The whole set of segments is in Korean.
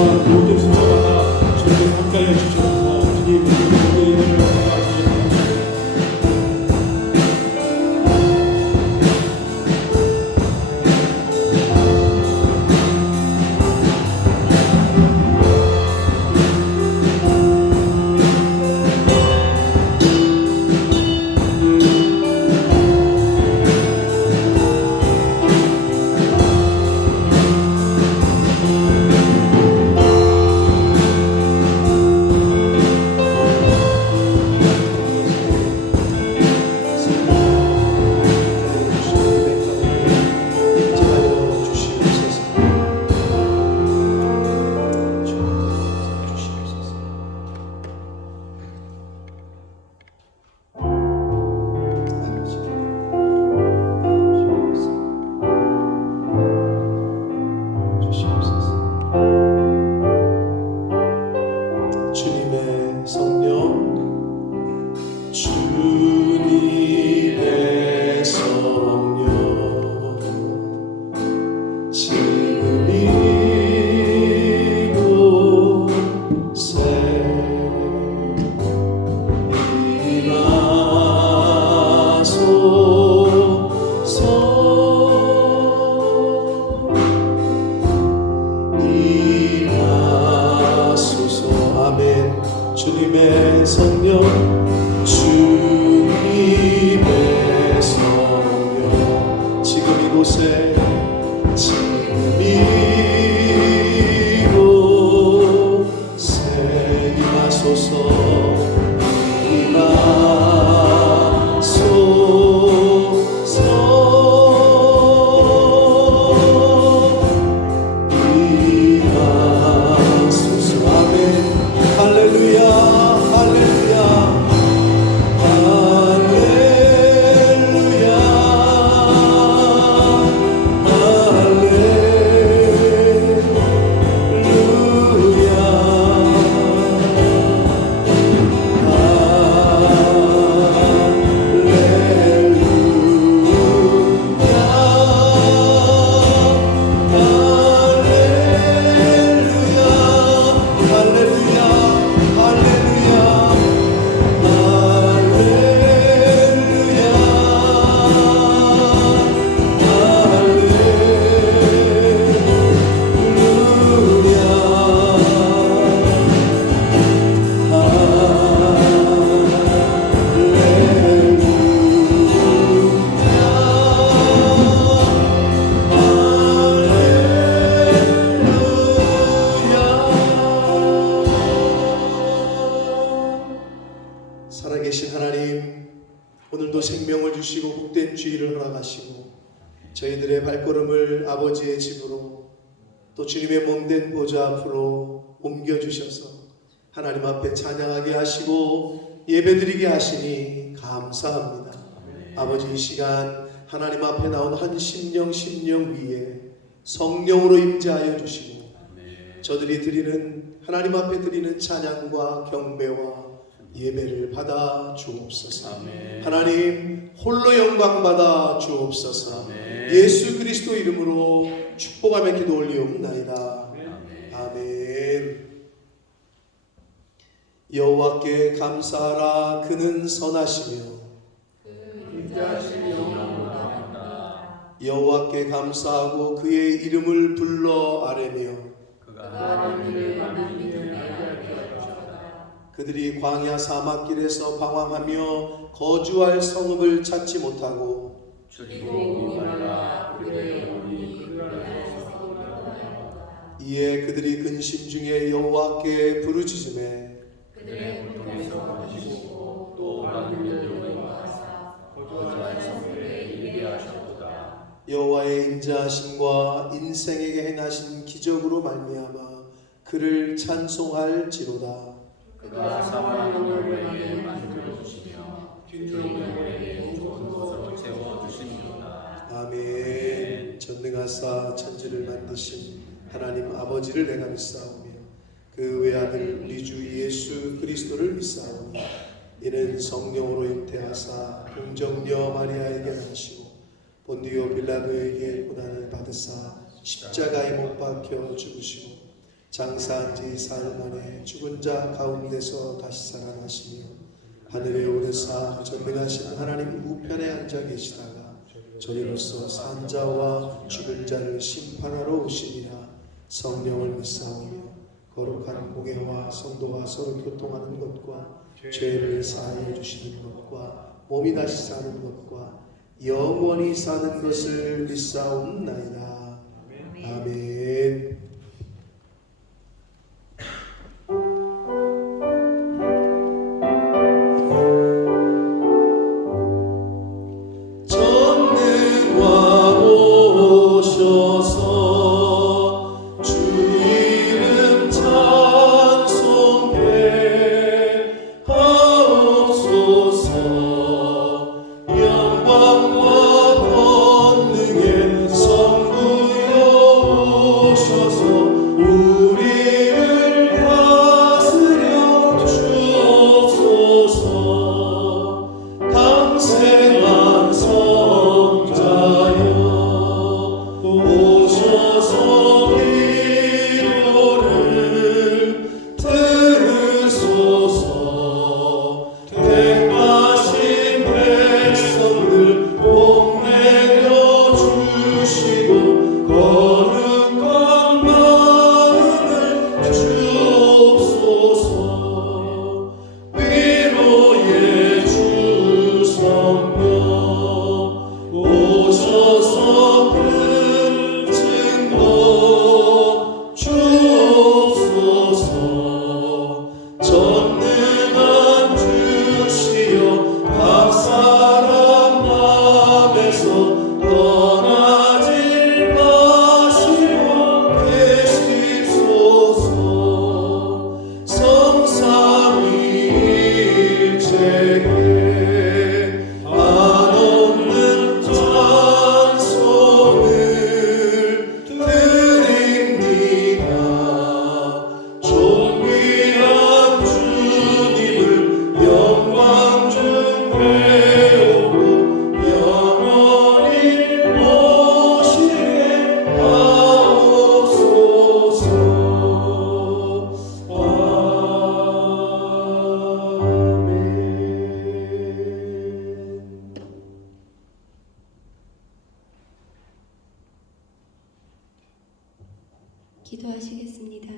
모든 수사마다 주님께 함께하여 주셔서 주님 모든 일을 감사하시겠습니다. 주님의 성령, 주님의 성령, 지금 이곳에 임하소서. 아멘. 주님의 성령, 주님의 성령, 지금 이곳에, 지금 이곳에 임하소서. 살아계신 하나님, 오늘도 생명을 주시고 복된 주일을 허락하시고 저희들의 발걸음을 아버지의 집으로 또 주님의 몸된 보좌 앞으로 옮겨주셔서 하나님 앞에 찬양하게 하시고 예배드리게 하시니 감사합니다. 아버지, 이 시간 하나님 앞에 나온 한 심령 위에 성령으로 임재하여 주시고 저들이 드리는, 하나님 앞에 드리는 찬양과 경배와 예배를 받아 주옵소서. 아멘. 하나님 홀로 영광 받아 주옵소서. 아멘. 예수 그리스도 이름으로 축복하며 기도 올리옵나이다. 아멘. 아멘. 여호와께 감사하라. 그는 선하시며 여호와께 감사하고 그의 이름을 불러 아뢰며 그들이 광야 사막길에서 방황하며 거주할 성읍을 찾지 못하고 이에 그들이 근심 중에 여호와께 부르짖으매 여호와의 인자하심과 인생에게 행하신 기적으로 말미암아 그를 찬송할지로다. 그가 사망한 영혼에게 만들어주시며 뒤틀린 영혼에게 좋은 것으로 채워주시니로다. 아멘. 전능하사 천지를 만드신 하나님 아버지를 내가 믿사오며 그 외아들 우리 주 예수 그리스도를 믿사오니 이는 성령으로 잉태하사 동정녀 마리아에게 나시고 본디오 빌라도에게 고난을 받으사 십자가에 못 박혀 죽으시고 장사한 지 사흘 만에 죽은 자 가운데서 다시 살아나시며 하늘에 오르사 전능하신 하나님 우편에 앉아 계시다가 저리로서 산 자와 죽은 자를 심판하러 오시니라. 성령을 믿사오며 거룩한 공예와 성도가 서로 교통하는 것과 죄를 사하여 주시는 것과 몸이 다시 사는 것과 영원히 사는 것을 믿사옵나이다. 아멘. 전능왕 오셔서 주 이름 찬송해 하옵소서. 영광과 권능의 성부여 오셔서 우리를 다스려 주옵소서. 강생한 성자여 오셔서 기도를 들으소서. 택하신 백성들 복내려 주시고 거룩한 마음을 주옵소서. 위로의 주 성령 오셔서 큰 증거 주옵소서. 전능한 주시여 각 사람 맘에서 떠나지 마시고 계시소서. 성삼위일체에 한없는 찬송을 드립니다. 존귀한 주님을 영광 중 배우고 영원히 모시게 하옵소서. 아멘. 기도하시겠습니다.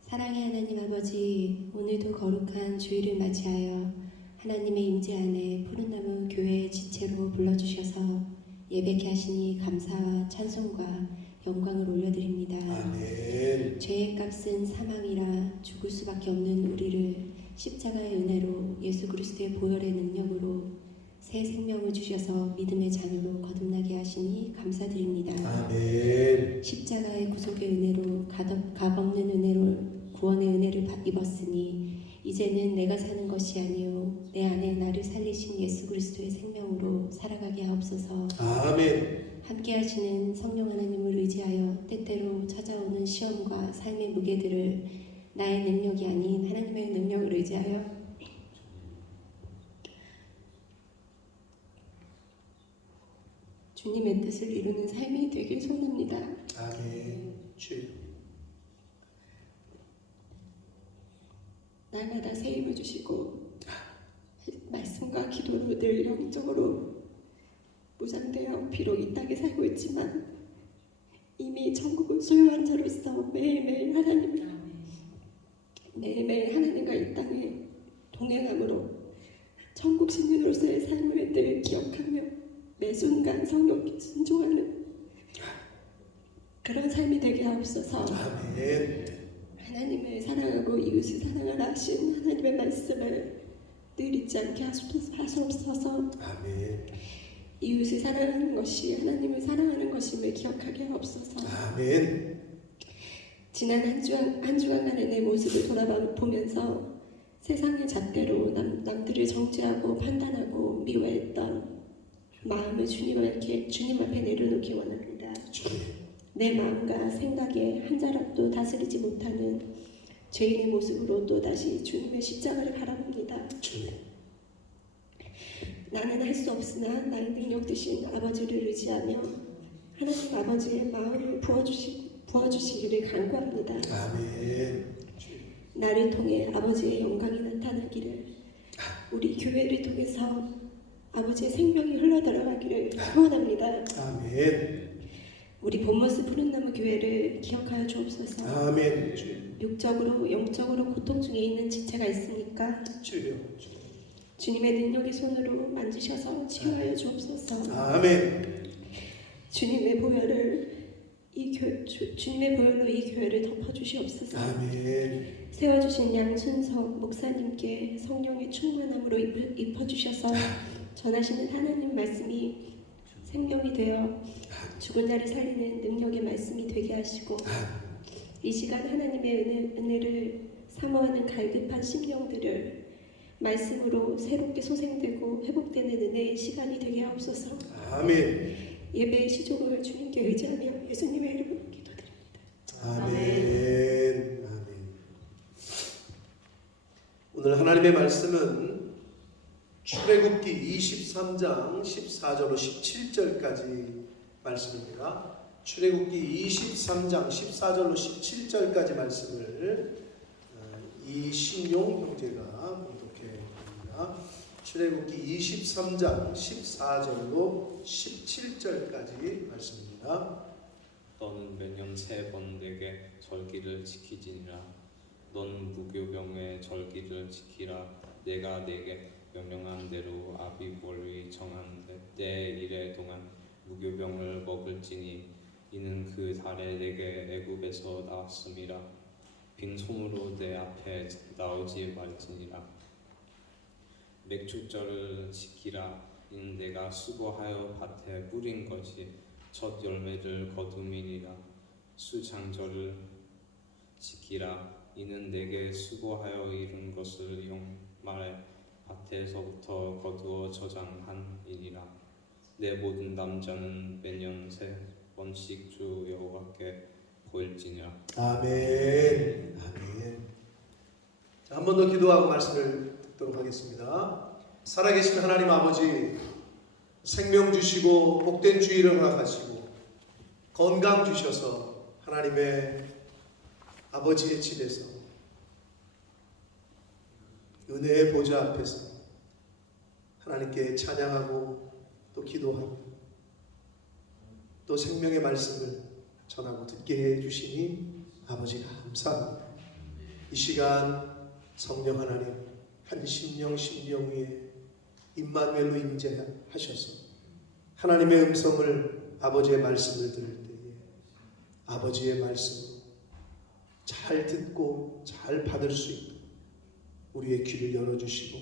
사랑의 하나님 아버지, 오늘도 거룩한 주일을 맞이하여 하나님의 임재 안에 푸른나무 교회의 지체로 불러주셔서 예배케 하시니 감사와 찬송과 영광을 올려드립니다. 아멘. 죄의 값은 사망이라 죽을 수밖에 없는 우리를 십자가의 은혜로 예수 그리스도의 보혈의 능력으로 새 생명을 주셔서 믿음의 잔으로 거듭나게 하시니 감사드립니다. 아멘. 십자가의 구속의 은혜로 값없는 은혜로 구원의 은혜를 입었으니 이제는 내가 사는 것이 아니요 내 안에 나를 살리신 예수 그리스도의 생명으로 살아가게 하옵소서. 아멘. 함께 하시는 성령 하나님을 의지하여 때때로 찾아오는 시험과 삶의 무게들을 나의 능력이 아닌 하나님의 능력을 의지하여 주님의 뜻을 이루는 삶이 되길 소원합니다. 아멘. 주여. 날마다 새 힘을 주시고 말씀과 기도로 늘 영적으로 무장되어 비록 이 땅에 살고 있지만 이미 천국을 소유한 자로서 매일매일 하나님과 이 땅에 동행함으로 천국 시민으로서의 삶을 늘 기억하며 매 순간 성령께 순종하는 그런 삶이 되게 하옵소서. 아멘. 하나님을 사랑하고 이웃을 사랑하라 하신 하나님의 말씀을 늘 잊지 않게 하시옵소서. 아멘. 이웃을 사랑하는 것이 하나님을 사랑하는 것임을 기억하게 하옵소서. 아멘. 지난 한 주간간의 내 모습을 돌아보면서 세상의 잣대로 남들을 정죄하고 판단하고 미워했던 마음을 주님 앞에 내려놓기 원합니다. 주님. 내 마음과 생각에 한 자락도 다스리지 못하는 죄인의 모습으로 또다시 주님의 십자가를 바라봅니다. 주님. 나는 할 수 없으나 나의 능력 되신 아버지를 의지하며 하나님 아버지의 마음을 부어주시고 부어주시기를 간구합니다. 아멘. 나를 통해 아버지의 영광이 나타나기를, 우리 교회를 통해서 아버지의 생명이 흘러들어가기를 소원합니다. 아멘. 우리 본모스 푸른나무 교회를 기억하여 주옵소서. 아멘. 주님. 육적으로 영적으로 고통 중에 있는 지체가 있습니까? 치료. 주님의 능력의 손으로 만지셔서 치유하여 주옵소서. 아멘. 주님의 보혈로 이 교회를 덮어주시옵소서. 아멘. 세워주신 양순석 목사님께 성령의 충만함으로 입혀주셔서 전하시는 하나님 말씀이 생명이 되어 죽은 자를 살리는 능력의 말씀이 되게 하시고, 이 시간 하나님의 은혜를 사모하는 갈급한 심령들을 말씀으로 새롭게 소생되고 회복되는 은혜의 시간이 되게 하옵소서. 아멘. 예배의 시종을 주님께 의지하며 예수님의 이름으로 기도드립니다. 아멘. 아멘. 오늘 하나님의 말씀은 출애굽기 23장 14절로 17절까지 말씀입니다. 출애굽기 23장 14절로 17절까지 말씀을 이신용 형제가 봉독해 듭니다. 출애굽기 23장 14절로 17절까지 말씀입니다. 너는 매년 3번 내게 절기를 지키지니라. 넌 무교병의 절기를 지키라. 내가 내게 명령한 대로 아비볼이 정한 때 이래 동안 무교병을 먹을지니, 이는 그 달에 내게 애굽에서 나왔음이라. 빈손으로 내 앞에 나오지 말지니라. 맥주절을 지키라. 이는 내가 수고하여 밭에 뿌린 것이 첫 열매를 거둠이니라. 수장절을 지키라. 이는 내게 수고하여 이룬 것을 용말에 밭에서부터 거두어 저장한이니라. 내 모든 남자는 매년 3번씩 주 여호와께 보일지니라. 아멘. 아멘. 자, 한 번 더 기도하고 말씀을 듣도록 하겠습니다. 살아계신 하나님 아버지, 생명 주시고 복된 주일을 허락하시고 건강 주셔서 하나님의 아버지의 집에서 은혜의 보좌 앞에서 하나님께 찬양하고 또 기도하고 또 생명의 말씀을 전하고 듣게 해주시니 아버지가 감사합니다. 이 시간 성령 하나님 한 심령 위에 임마누엘로 임재하셔서 하나님의 음성을, 아버지의 말씀을 들을 때에 아버지의 말씀을 잘 듣고 잘 받을 수 있도록 우리의 귀를 열어주시고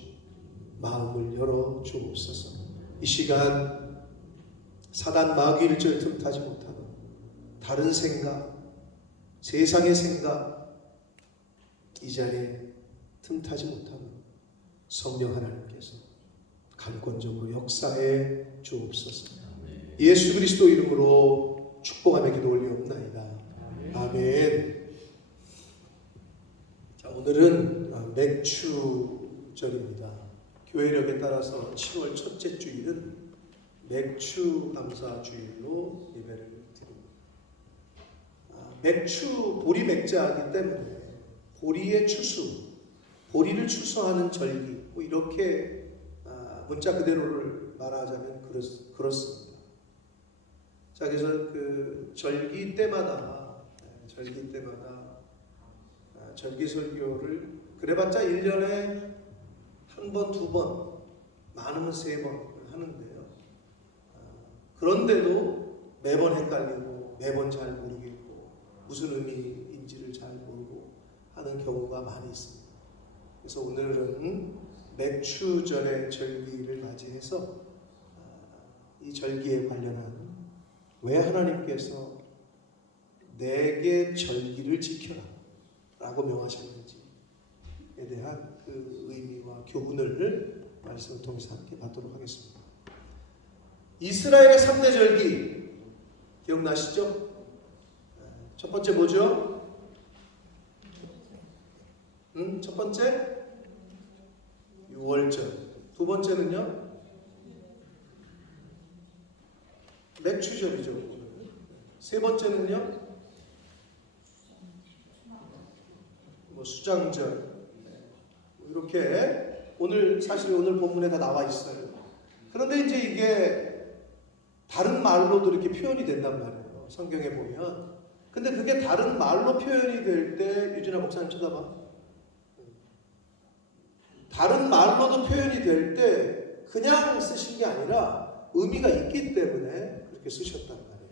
마음을 열어주옵소서. 이 시간 사단 마귀를 틈타지 못하는 다른 생각, 세상의 생각, 이 자리에 틈타지 못하는 성령 하나님께서 강권적으로 역사해 주옵소서. 예수 그리스도 이름으로 축복하며 기도 올리옵나이다. 아멘. 자, 오늘은 맥주절입니다. 교회력에 따라서 7월 첫째 주일은 맥주 감사 주일로 예배를 드립니다. 맥주, 보리 맥자이기 때문에 보리의 추수, 보리를 추수하는 절기, 뭐 이렇게 문자 그대로를 말하자면 그렇습니다. 자, 그래서 그 절기 때마다 절기 설교를 그래봤자 1년에 한 번, 2번, 많으면 3번 하는데요. 그런데도 매번 헷갈리고 매번 잘 모르겠고 무슨 의미인지를 잘 모르고 하는 경우가 많이 있습니다. 그래서 오늘은 맥주절의 절기를 맞이해서 이 절기에 관련한 왜 하나님께서 내게 절기를 지켜라 라고 명하셨는지에 대한 그 의미와 교훈을 말씀을 통해서 함께 받도록 하겠습니다. 이스라엘의 3대 절기 기억나시죠? 첫 번째 뭐죠? 첫 번째 유월절. 두 번째는요? 맥주절이죠. 세 번째는요? 수장절 이렇게 사실 오늘 본문에 다 나와 있어요. 그런데 이제 이게 다른 말로도 이렇게 표현이 된단 말이에요. 성경에 보면. 근데 그게 다른 말로 표현이 될 때, 유진아 목사님 쳐다봐. 다른 말로도 표현이 될 때 그냥 쓰신 게 아니라 의미가 있기 때문에 그렇게 쓰셨단 말이에요.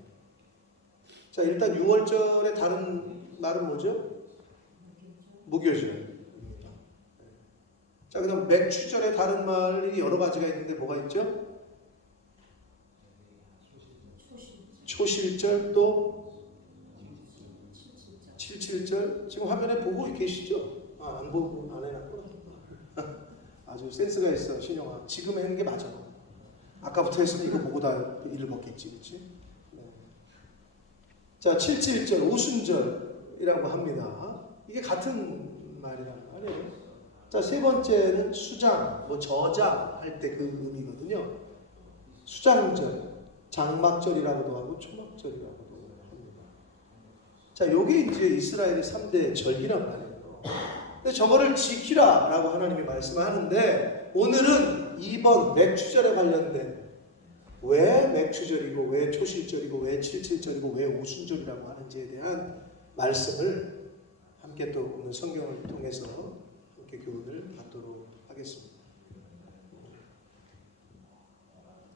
자, 일단 6월절의 다른 말은 뭐죠? 무교절. 자, 그다음 맥추절의 다른 말이 여러 가지가 있는데 뭐가 있죠? 초실절, 또 칠칠절. 지금 화면에 보고 계시죠? 안 보고 안 해놨구나. 아주 센스가 있어, 신영아. 지금 하는 게 맞아. 아까부터 했으면 이거 보고 다 일을 먹겠지, 그렇지? 네. 자, 칠칠절, 오순절이라고 합니다. 이게 같은 말이란 말이에요. 자, 세 번째는 수장, 저장 할 때 그 의미거든요. 수장절, 장막절이라고도 하고 초막절이라고도 합니다. 자, 요게 이제 이스라엘의 3대 절기란 말이에요. 근데 저거를 지키라라고 하나님이 말씀하는데 오늘은 이번 맥추절에 관련된 왜 맥추절이고 왜 초실절이고 왜 칠칠절이고 왜 오순절이라고 하는지에 대한 말씀을 함께 또 오늘 성경을 통해서 함께 교훈을 받도록 하겠습니다.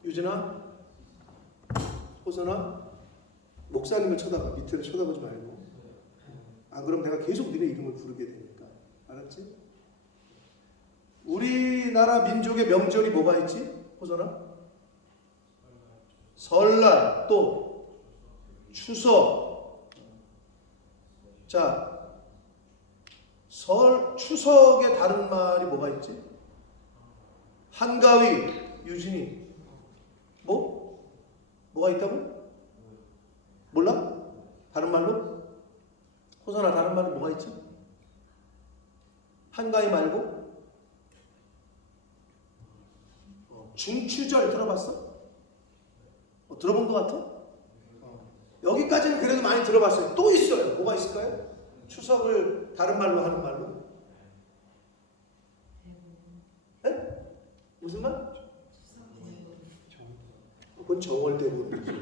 유진아, 호선아, 목사님을 쳐다봐. 밑에를 쳐다보지 말고. 안 그럼 내가 계속 너네 이름을 부르게 되니까. 알았지? 우리나라 민족의 명절이 뭐가 있지? 호선아? 설날, 또 추석. 자, 추석의 다른 말이 뭐가 있지? 한가위, 유진이. 뭐가 있다고? 몰라? 다른 말로? 호선아, 다른 말로 뭐가 있지? 한가위 말고? 중추절 들어봤어? 들어본 것 같아? 여기까지는 그래도 많이 들어봤어요. 또 있어요. 뭐가 있을까요? 추석을 다른 말로 하는 말로? 네? 무슨 말? 그건 정월대보름이지.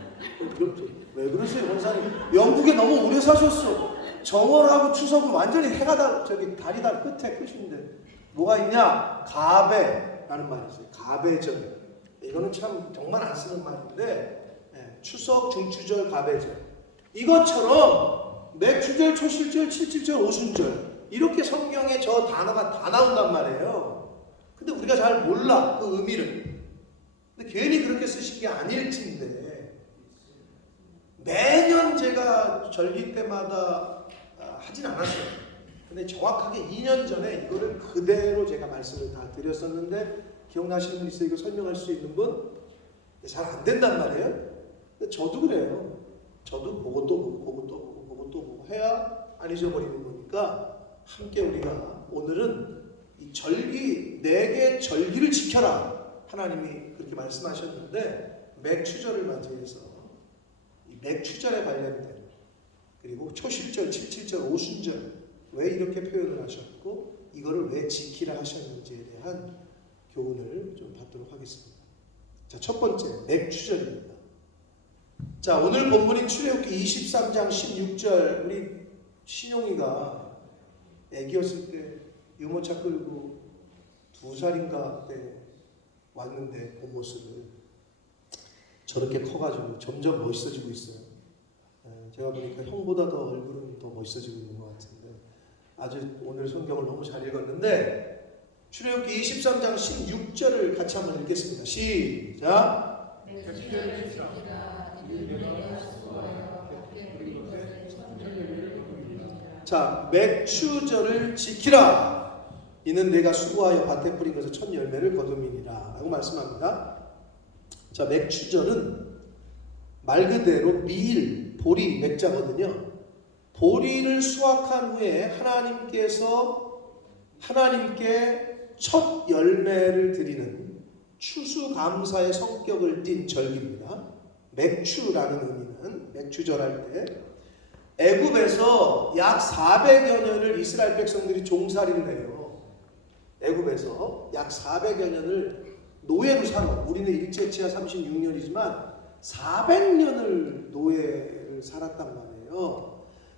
왜 그러세요, 원사님? 영국에 너무 오래 사셨어. 정월하고 추석은 완전히 해가 달이 끝에 끝인데 뭐가 있냐? 가배라는 말이 있어요. 가배절. 이거는 참 정말 안 쓰는 말인데 추석, 중추절, 가배절. 이것처럼 맥추절, 초실절, 칠칠절, 오순절 이렇게 성경에 저 단어가 다 나온단 말이에요. 근데 우리가 잘 몰라 그 의미를. 근데 괜히 그렇게 쓰신 게 아닐진데 매년 제가 절기 때마다 하진 않았어요. 근데 정확하게 2년 전에 이거를 그대로 제가 말씀을 다 드렸었는데 기억나시는 분 있어요? 이거 설명할 수 있는 분? 잘 안 된단 말이에요. 근데 저도 그래요. 저도 보고 또 보고 해야 안 잊어버리는 거니까 함께 우리가 오늘은 이 절기, 내게 절기를 지켜라. 하나님이 그렇게 말씀하셨는데 맥추절을 맞이해서 이 맥추절에 관련된 그리고 초실절, 칠칠절, 오순절 왜 이렇게 표현을 하셨고 이거를 왜 지키라 하셨는지에 대한 교훈을 좀 받도록 하겠습니다. 자, 첫 번째 맥추절입니다. 자, 오늘 본문인 출애굽기 23장 16절 우리 신용이가 애기였을 때 유모차 끌고 2살인가 때 왔는데 본 모습을 저렇게 커가지고 점점 멋있어지고 있어요. 제가 보니까 형보다 더 얼굴은 더 멋있어지고 있는 것 같은데 아주 오늘 성경을 너무 잘 읽었는데 출애굽기 23장 16절을 같이 한번 읽겠습니다. 시작. 자, 맥추절을 지키라. 이는 내가 수고하여 밭에 뿌린 것을 첫 열매를 거둠이니라 라고 말씀합니다. 자, 맥추절은 말 그대로 미일, 보리, 맥자거든요. 보리를 수확한 후에 하나님께 첫 열매를 드리는 추수감사의 성격을 띤 절기입니다. 맥추라는 의미는 맥추절 할 때 애굽에서 약 400여 년을 이스라엘 백성들이 종살이를 해요. 애굽에서 약 400여 년을 노예로 살아. 우리는 일제치하 36년이지만 400년을 노예를 살았단 말이에요.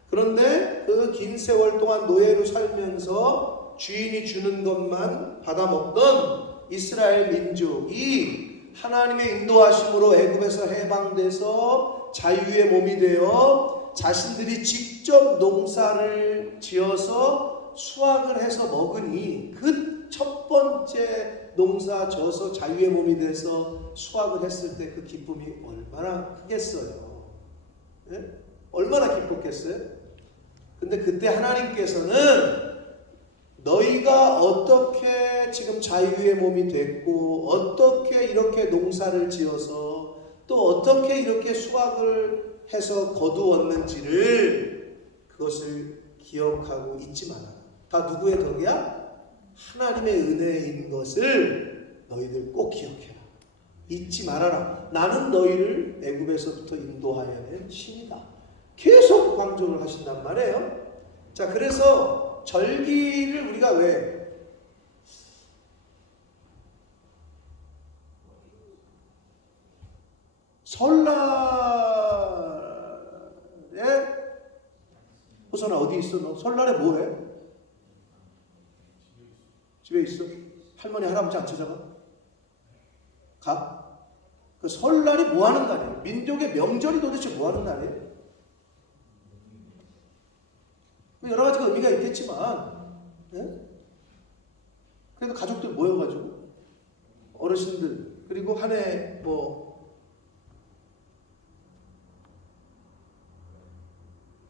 그런데 그 긴 세월 동안 노예로 살면서 주인이 주는 것만 받아먹던 이스라엘 민족이 하나님의 인도하심으로 애굽에서 해방돼서 자유의 몸이 되어 자신들이 직접 농사를 지어서 수확을 해서 먹으니 그 첫 번째 농사 져서 자유의 몸이 돼서 수확을 했을 때 그 기쁨이 얼마나 크겠어요. 네? 얼마나 기뻤겠어요? 근데 그때 하나님께서는 너희가 어떻게 지금 자유의 몸이 됐고 어떻게 이렇게 농사를 지어서 또 어떻게 이렇게 수확을 해서 거두었는지를 그것을 기억하고 잊지 마라. 다 누구의 덕이야? 하나님의 은혜인 것을 너희들 꼭 기억해라. 잊지 말아라. 나는 너희를 애굽에서부터 인도하여 낸 신이다. 계속 강조를 하신단 말이에요. 자, 그래서 절기를 우리가 왜 설날에 호선아 어디 있어? 너 설날에 뭐해? 집에 있어? 할머니 할아버지 안 찾아가? 가? 그 설날이 뭐 하는 날이에요? 민족의 명절이 도대체 뭐 하는 날이에요? 여러 가지가 의미가 있겠지만, 예? 그래도 가족들 모여가지고 어르신들 그리고 한 해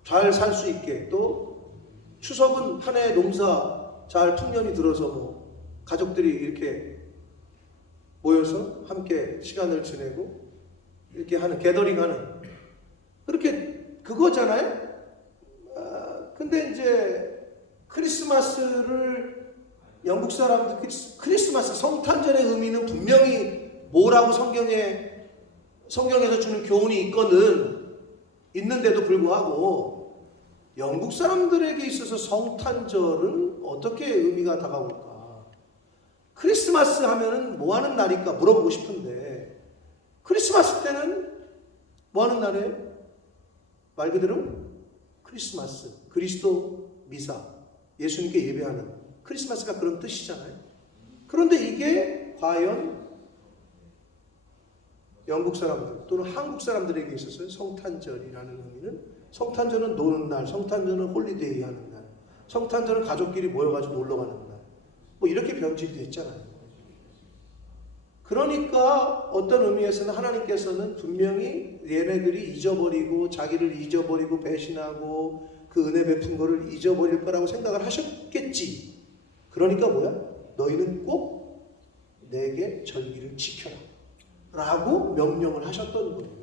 잘 살 수 있게 또 추석은 한 해 농사 잘 풍년이 들어서 가족들이 이렇게 모여서 함께 시간을 지내고 이렇게 하는 게더링하는 그렇게 그거잖아요. 근데 이제 크리스마스를 영국 사람들 크리스마스 성탄절의 의미는 분명히 뭐라고 성경에서 주는 교훈이 있는데도 불구하고 영국 사람들에게 있어서 성탄절은 어떻게 의미가 다가올까? 크리스마스 하면은 뭐 하는 날일까 물어보고 싶은데 크리스마스 때는 뭐 하는 날이에요? 말 그대로 크리스마스, 그리스도 미사, 예수님께 예배하는 크리스마스가 그런 뜻이잖아요. 그런데 이게 과연 영국 사람들 또는 한국 사람들에게 있어서 성탄절이라는 의미는 성탄절은 노는 날, 성탄절은 홀리데이 하는 날, 성탄절은 가족끼리 모여가지고 놀러 가는 날, 뭐 이렇게 변질되어 있잖아요. 그러니까 어떤 의미에서는 하나님께서는 분명히 얘네들이 잊어버리고 자기를 잊어버리고 배신하고 그 은혜 베푼 거를 잊어버릴 거라고 생각을 하셨겠지. 그러니까 뭐야? 너희는 꼭 내게 절기를 지켜라 라고 명령을 하셨던 거예요.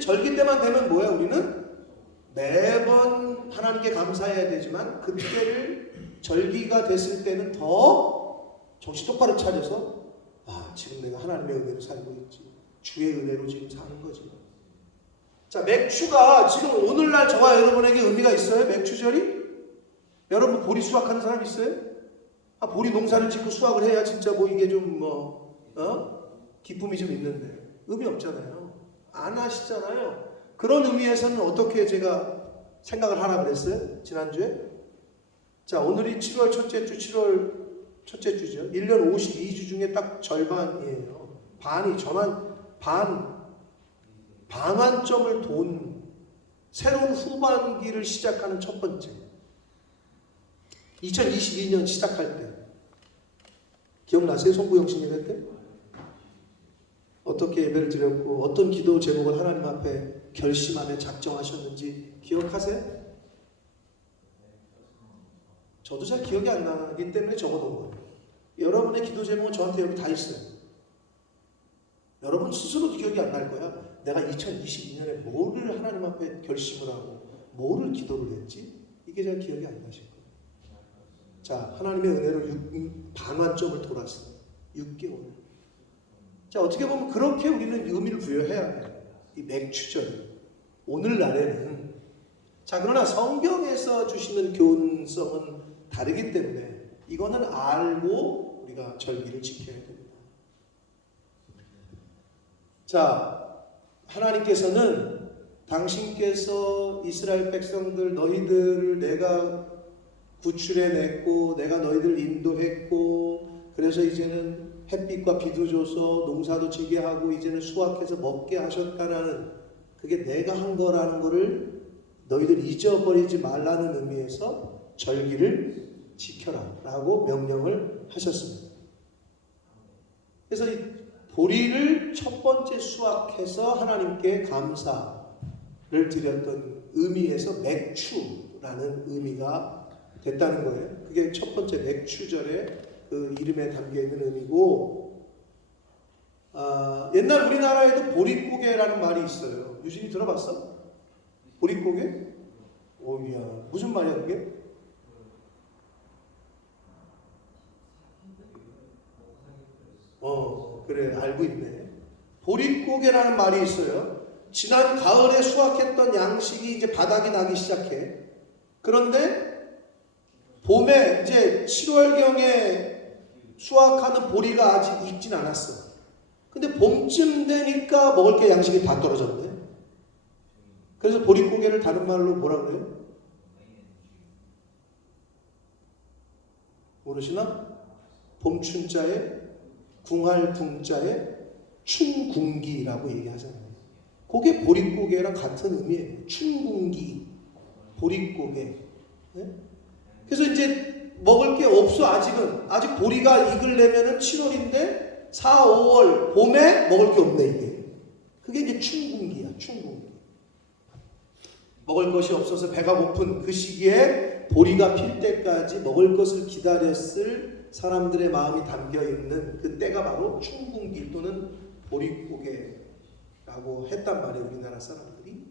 절기 때만 되면 뭐야? 우리는 매번 하나님께 감사해야 되지만 그때를 절기가 됐을 때는 더 정신 똑바로 차려서 지금 내가 하나님의 은혜로 살고 있지. 주의 은혜로 지금 사는 거지. 자, 맥추가 지금 오늘날 저와 여러분에게 의미가 있어요? 맥추절이? 여러분 보리 수확하는 사람 있어요? 보리 농사를 짓고 수확을 해야 진짜 이게 좀 기쁨이 좀 있는데 의미 없잖아요. 안 하시잖아요. 그런 의미에서는 어떻게 제가 생각을 하라 그랬어요? 지난주에? 자, 오늘이 7월 첫째 주, 7월 첫째 주죠. 1년 52주 중에 딱 절반이에요. 반이 방한점을 돈 새로운 후반기를 시작하는 첫 번째 2022년 시작할 때 기억나세요? 송구영신 예배 때? 어떻게 예배를 드렸고 어떤 기도 제목을 하나님 앞에 결심하며 작정하셨는지 기억하세요? 저도 잘 기억이 안 나기 때문에 적어놓은 거예요. 여러분의 기도 제목은 저한테 여기 다 있어요. 여러분 스스로도 기억이 안 날 거야. 내가 2022년에 뭐를 하나님 앞에 결심을 하고 뭐를 기도를 했지? 이게 잘 기억이 안 나실 거예요. 자, 하나님의 은혜로 반환점을 돌았어요. 6개월. 자, 어떻게 보면 그렇게 우리는 의미를 부여해야 해요. 이 맥추절. 오늘날에는 그러나 성경에서 주시는 교훈성은 다르기 때문에 이거는 알고 우리가 절기를 지켜야 됩니다. 하나님께서는 당신께서 이스라엘 백성들 너희들을 내가 구출해냈고 내가 너희들을 인도했고 그래서 이제는 햇빛과 비도 줘서 농사도 지게 하고 이제는 수확해서 먹게 하셨다라는 그게 내가 한 거라는 거를 너희들 잊어버리지 말라는 의미에서 절기를 지켜라 라고 명령을 하셨습니다. 그래서 이 보리를 첫 번째 수확해서 하나님께 감사를 드렸던 의미에서 맥추라는 의미가 됐다는 거예요. 그게 첫 번째 맥추절의 그 이름에 담겨있는 의미고, 옛날 우리나라에도 보릿고개라는 말이 있어요. 유진이 들어봤어? 보릿고개? 오야, 무슨 말이야 그게? 그래, 알고 있네. 보릿고개라는 말이 있어요. 지난 가을에 수확했던 양식이 이제 바닥이 나기 시작해. 그런데 봄에 이제 7월경에 수확하는 보리가 아직 익진 않았어. 근데 봄쯤 되니까 먹을 게 양식이 다 떨어졌네. 그래서 보릿고개를 다른 말로 뭐라 그래요? 모르시나? 봄춘자에 궁할궁자에 춘궁기라고 얘기하잖아요. 그게 보릿고개랑 같은 의미예요. 춘궁기, 보릿고개. 네? 그래서 이제 먹을 게 없어. 아직 보리가 익으려면은 7월인데 4, 5월 봄에 먹을 게 없네 이게. 그게 이제 춘궁기야. 춘궁기. 먹을 것이 없어서 배가 고픈 그 시기에 보리가 필 때까지 먹을 것을 기다렸을 사람들의 마음이 담겨있는 그 때가 바로 춘궁기 또는 보릿고개라고 했단 말이에요. 우리나라 사람들이.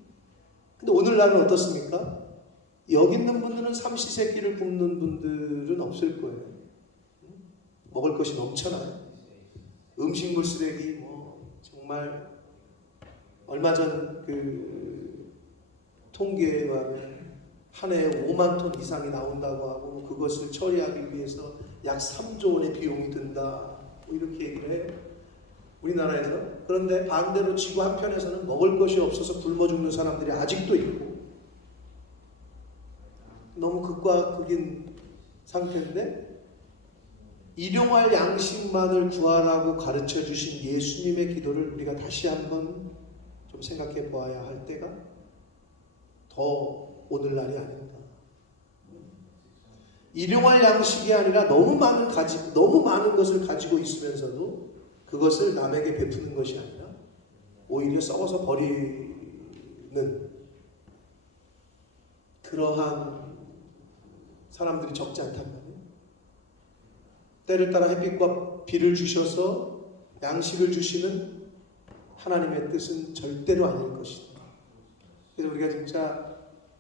근데 오늘날은 어떻습니까? 여기 있는 분들은 삼시세끼를 굶는 분들은 없을 거예요. 먹을 것이 넘쳐나요. 음식물 쓰레기 정말 얼마 전 그 통계에 의하면 한 해에 5만 톤 이상이 나온다고 하고 그것을 처리하기 위해서 약 3조 원의 비용이 든다. 이렇게 얘기를 해요. 우리나라에서. 그런데 반대로 지구 한편에서는 먹을 것이 없어서 굶어 죽는 사람들이 아직도 있고 너무 극과 극인 상태인데 일용할 양식만을 구하라고 가르쳐 주신 예수님의 기도를 우리가 다시 한번 좀 생각해 보아야 할 때가 더 오늘날이 아닌가. 일용할 양식이 아니라 너무 많은 것을 가지고 있으면서도 그것을 남에게 베푸는 것이 아니라 오히려 썩어서 버리는 그러한 사람들이 적지 않단 말이에요. 때를 따라 햇빛과 비를 주셔서 양식을 주시는 하나님의 뜻은 절대로 아닐 것이다. 그래서 우리가 진짜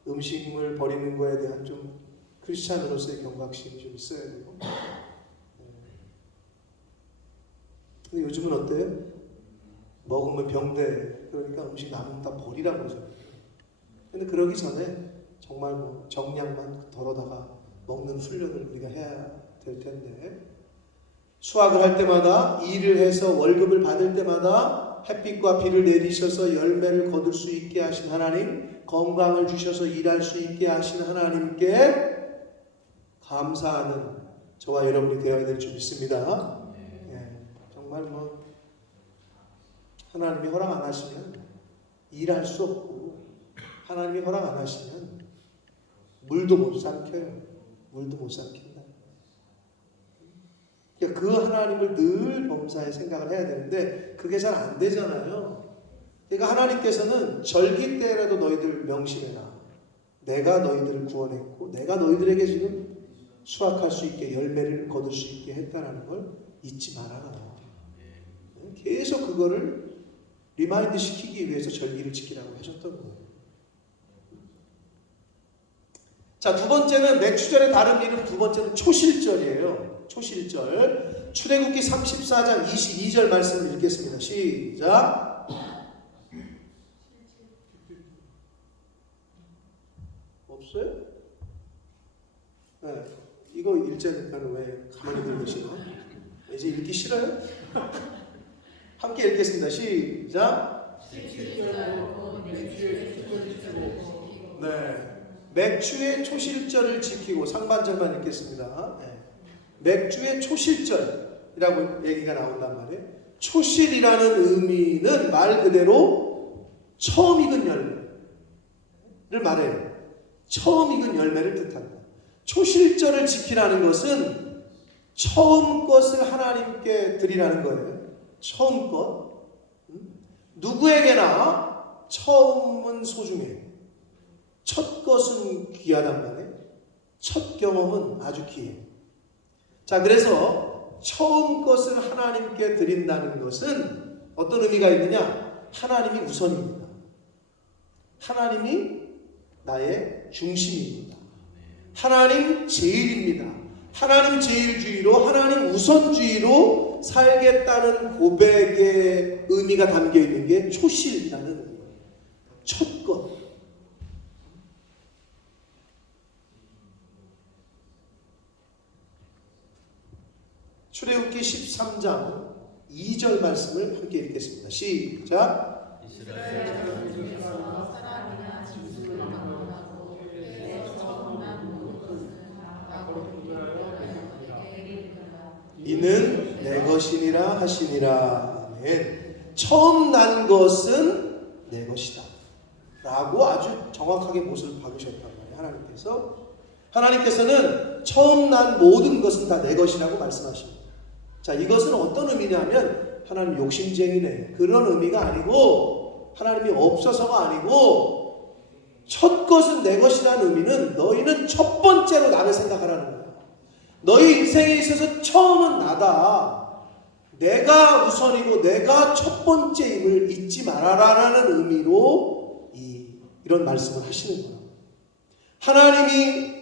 음식물 버리는 거에 대한 좀 크리스찬으로서의 경각심이 좀 있어야 되고. 근데 요즘은 어때요? 먹으면 병돼. 그러니까 음식 남으면 다 버리라고 그러잖아요. 근데 그러기 전에 정말 정량만 덜어다가 먹는 훈련을 우리가 해야 될 텐데, 수확을 할 때마다 일을 해서 월급을 받을 때마다 햇빛과 비를 내리셔서 열매를 거둘 수 있게 하신 하나님, 건강을 주셔서 일할 수 있게 하신 하나님께 감사하는 저와 여러분이 되어야 될 줄 믿습니다. 정말 하나님이 허락 안 하시면 일할 수 없고, 하나님이 허락 안 하시면 물도 못 삼켜요. 물도 못 삼킨다. 그러니까 그 하나님을 늘 범사에 생각을 해야 되는데 그게 잘 안 되잖아요. 그러니까 하나님께서는 절기 때라도 너희들 명심해라. 내가 너희들을 구원했고 내가 너희들에게 지금 수확할 수 있게 열매를 거둘 수 있게 했다는 걸 잊지 말아라. 계속 그거를 리마인드 시키기 위해서 절기를 지키라고 하셨던 거예요. 자, 두 번째는 맥추절의 다른 이름, 두 번째는 초실절이에요. 초실절. 출애굽기 34장 22절 말씀을 읽겠습니다. 시작. 네. 이거 읽자니까 왜 가만히 계시나? 이제 읽기 싫어요? 함께 읽겠습니다. 시작. 네. 맥주의 초실절을 지키고 상반절만 읽겠습니다. 네. 맥주의 초실절이라고 얘기가 나온단 말이에요. 초실이라는 의미는 말 그대로 처음 익은 열매를 말해요. 처음 익은 열매를 뜻합니다. 초실절을 지키라는 것은 처음 것을 하나님께 드리라는 거예요. 처음 것. 누구에게나 처음은 소중해요. 첫 것은 귀하단 말이에요. 첫 경험은 아주 귀해요. 자, 그래서 처음 것을 하나님께 드린다는 것은 어떤 의미가 있느냐? 하나님이 우선입니다. 하나님이 나의 중심입니다. 하나님 제일입니다. 하나님 제일주의로, 하나님 우선주의로 살겠다는 고백의 의미가 담겨 있는 게 초실이라는 의미예요. 첫 것. 출애굽기 13장 2절 말씀을 함께 읽겠습니다. 시작. 이는 내 것이니라 하시니라. 아멘. 처음 난 것은 내 것이다 라고 아주 정확하게 못을 박으셨단 말이에요. 하나님께서는 처음 난 모든 것은 다 내 것이라고 말씀하십니다. 자, 이것은 어떤 의미냐면 하나님 욕심쟁이네 그런 의미가 아니고, 하나님이 없어서가 아니고, 첫 것은 내 것이라는 의미는 너희는 첫 번째로 나를 생각하라는 거예요. 너희 인생에 있어서 처음은 나다. 내가 우선이고 내가 첫 번째임을 잊지 말아라라는 의미로 이런 말씀을 하시는 거예요. 하나님이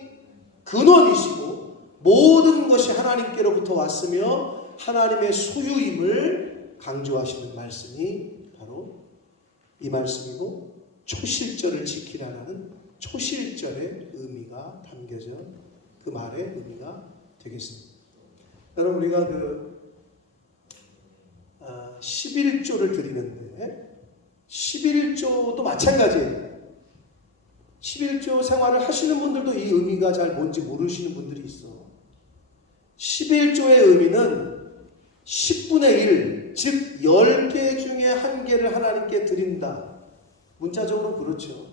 근원이시고 모든 것이 하나님께로부터 왔으며 하나님의 소유임을 강조하시는 말씀이 바로 이 말씀이고, 초실절을 지키라는 초실절의 의미가 담겨져 그 말의 의미가 되겠습니다. 여러분, 우리가 11조를 드리는데 11조도 마찬가지예요. 11조 생활을 하시는 분들도 이 의미가 잘 뭔지 모르시는 분들이 있어. 11조의 의미는 10분의 1, 즉 10개 중에 1개를 하나님께 드린다. 문자적으로 그렇죠.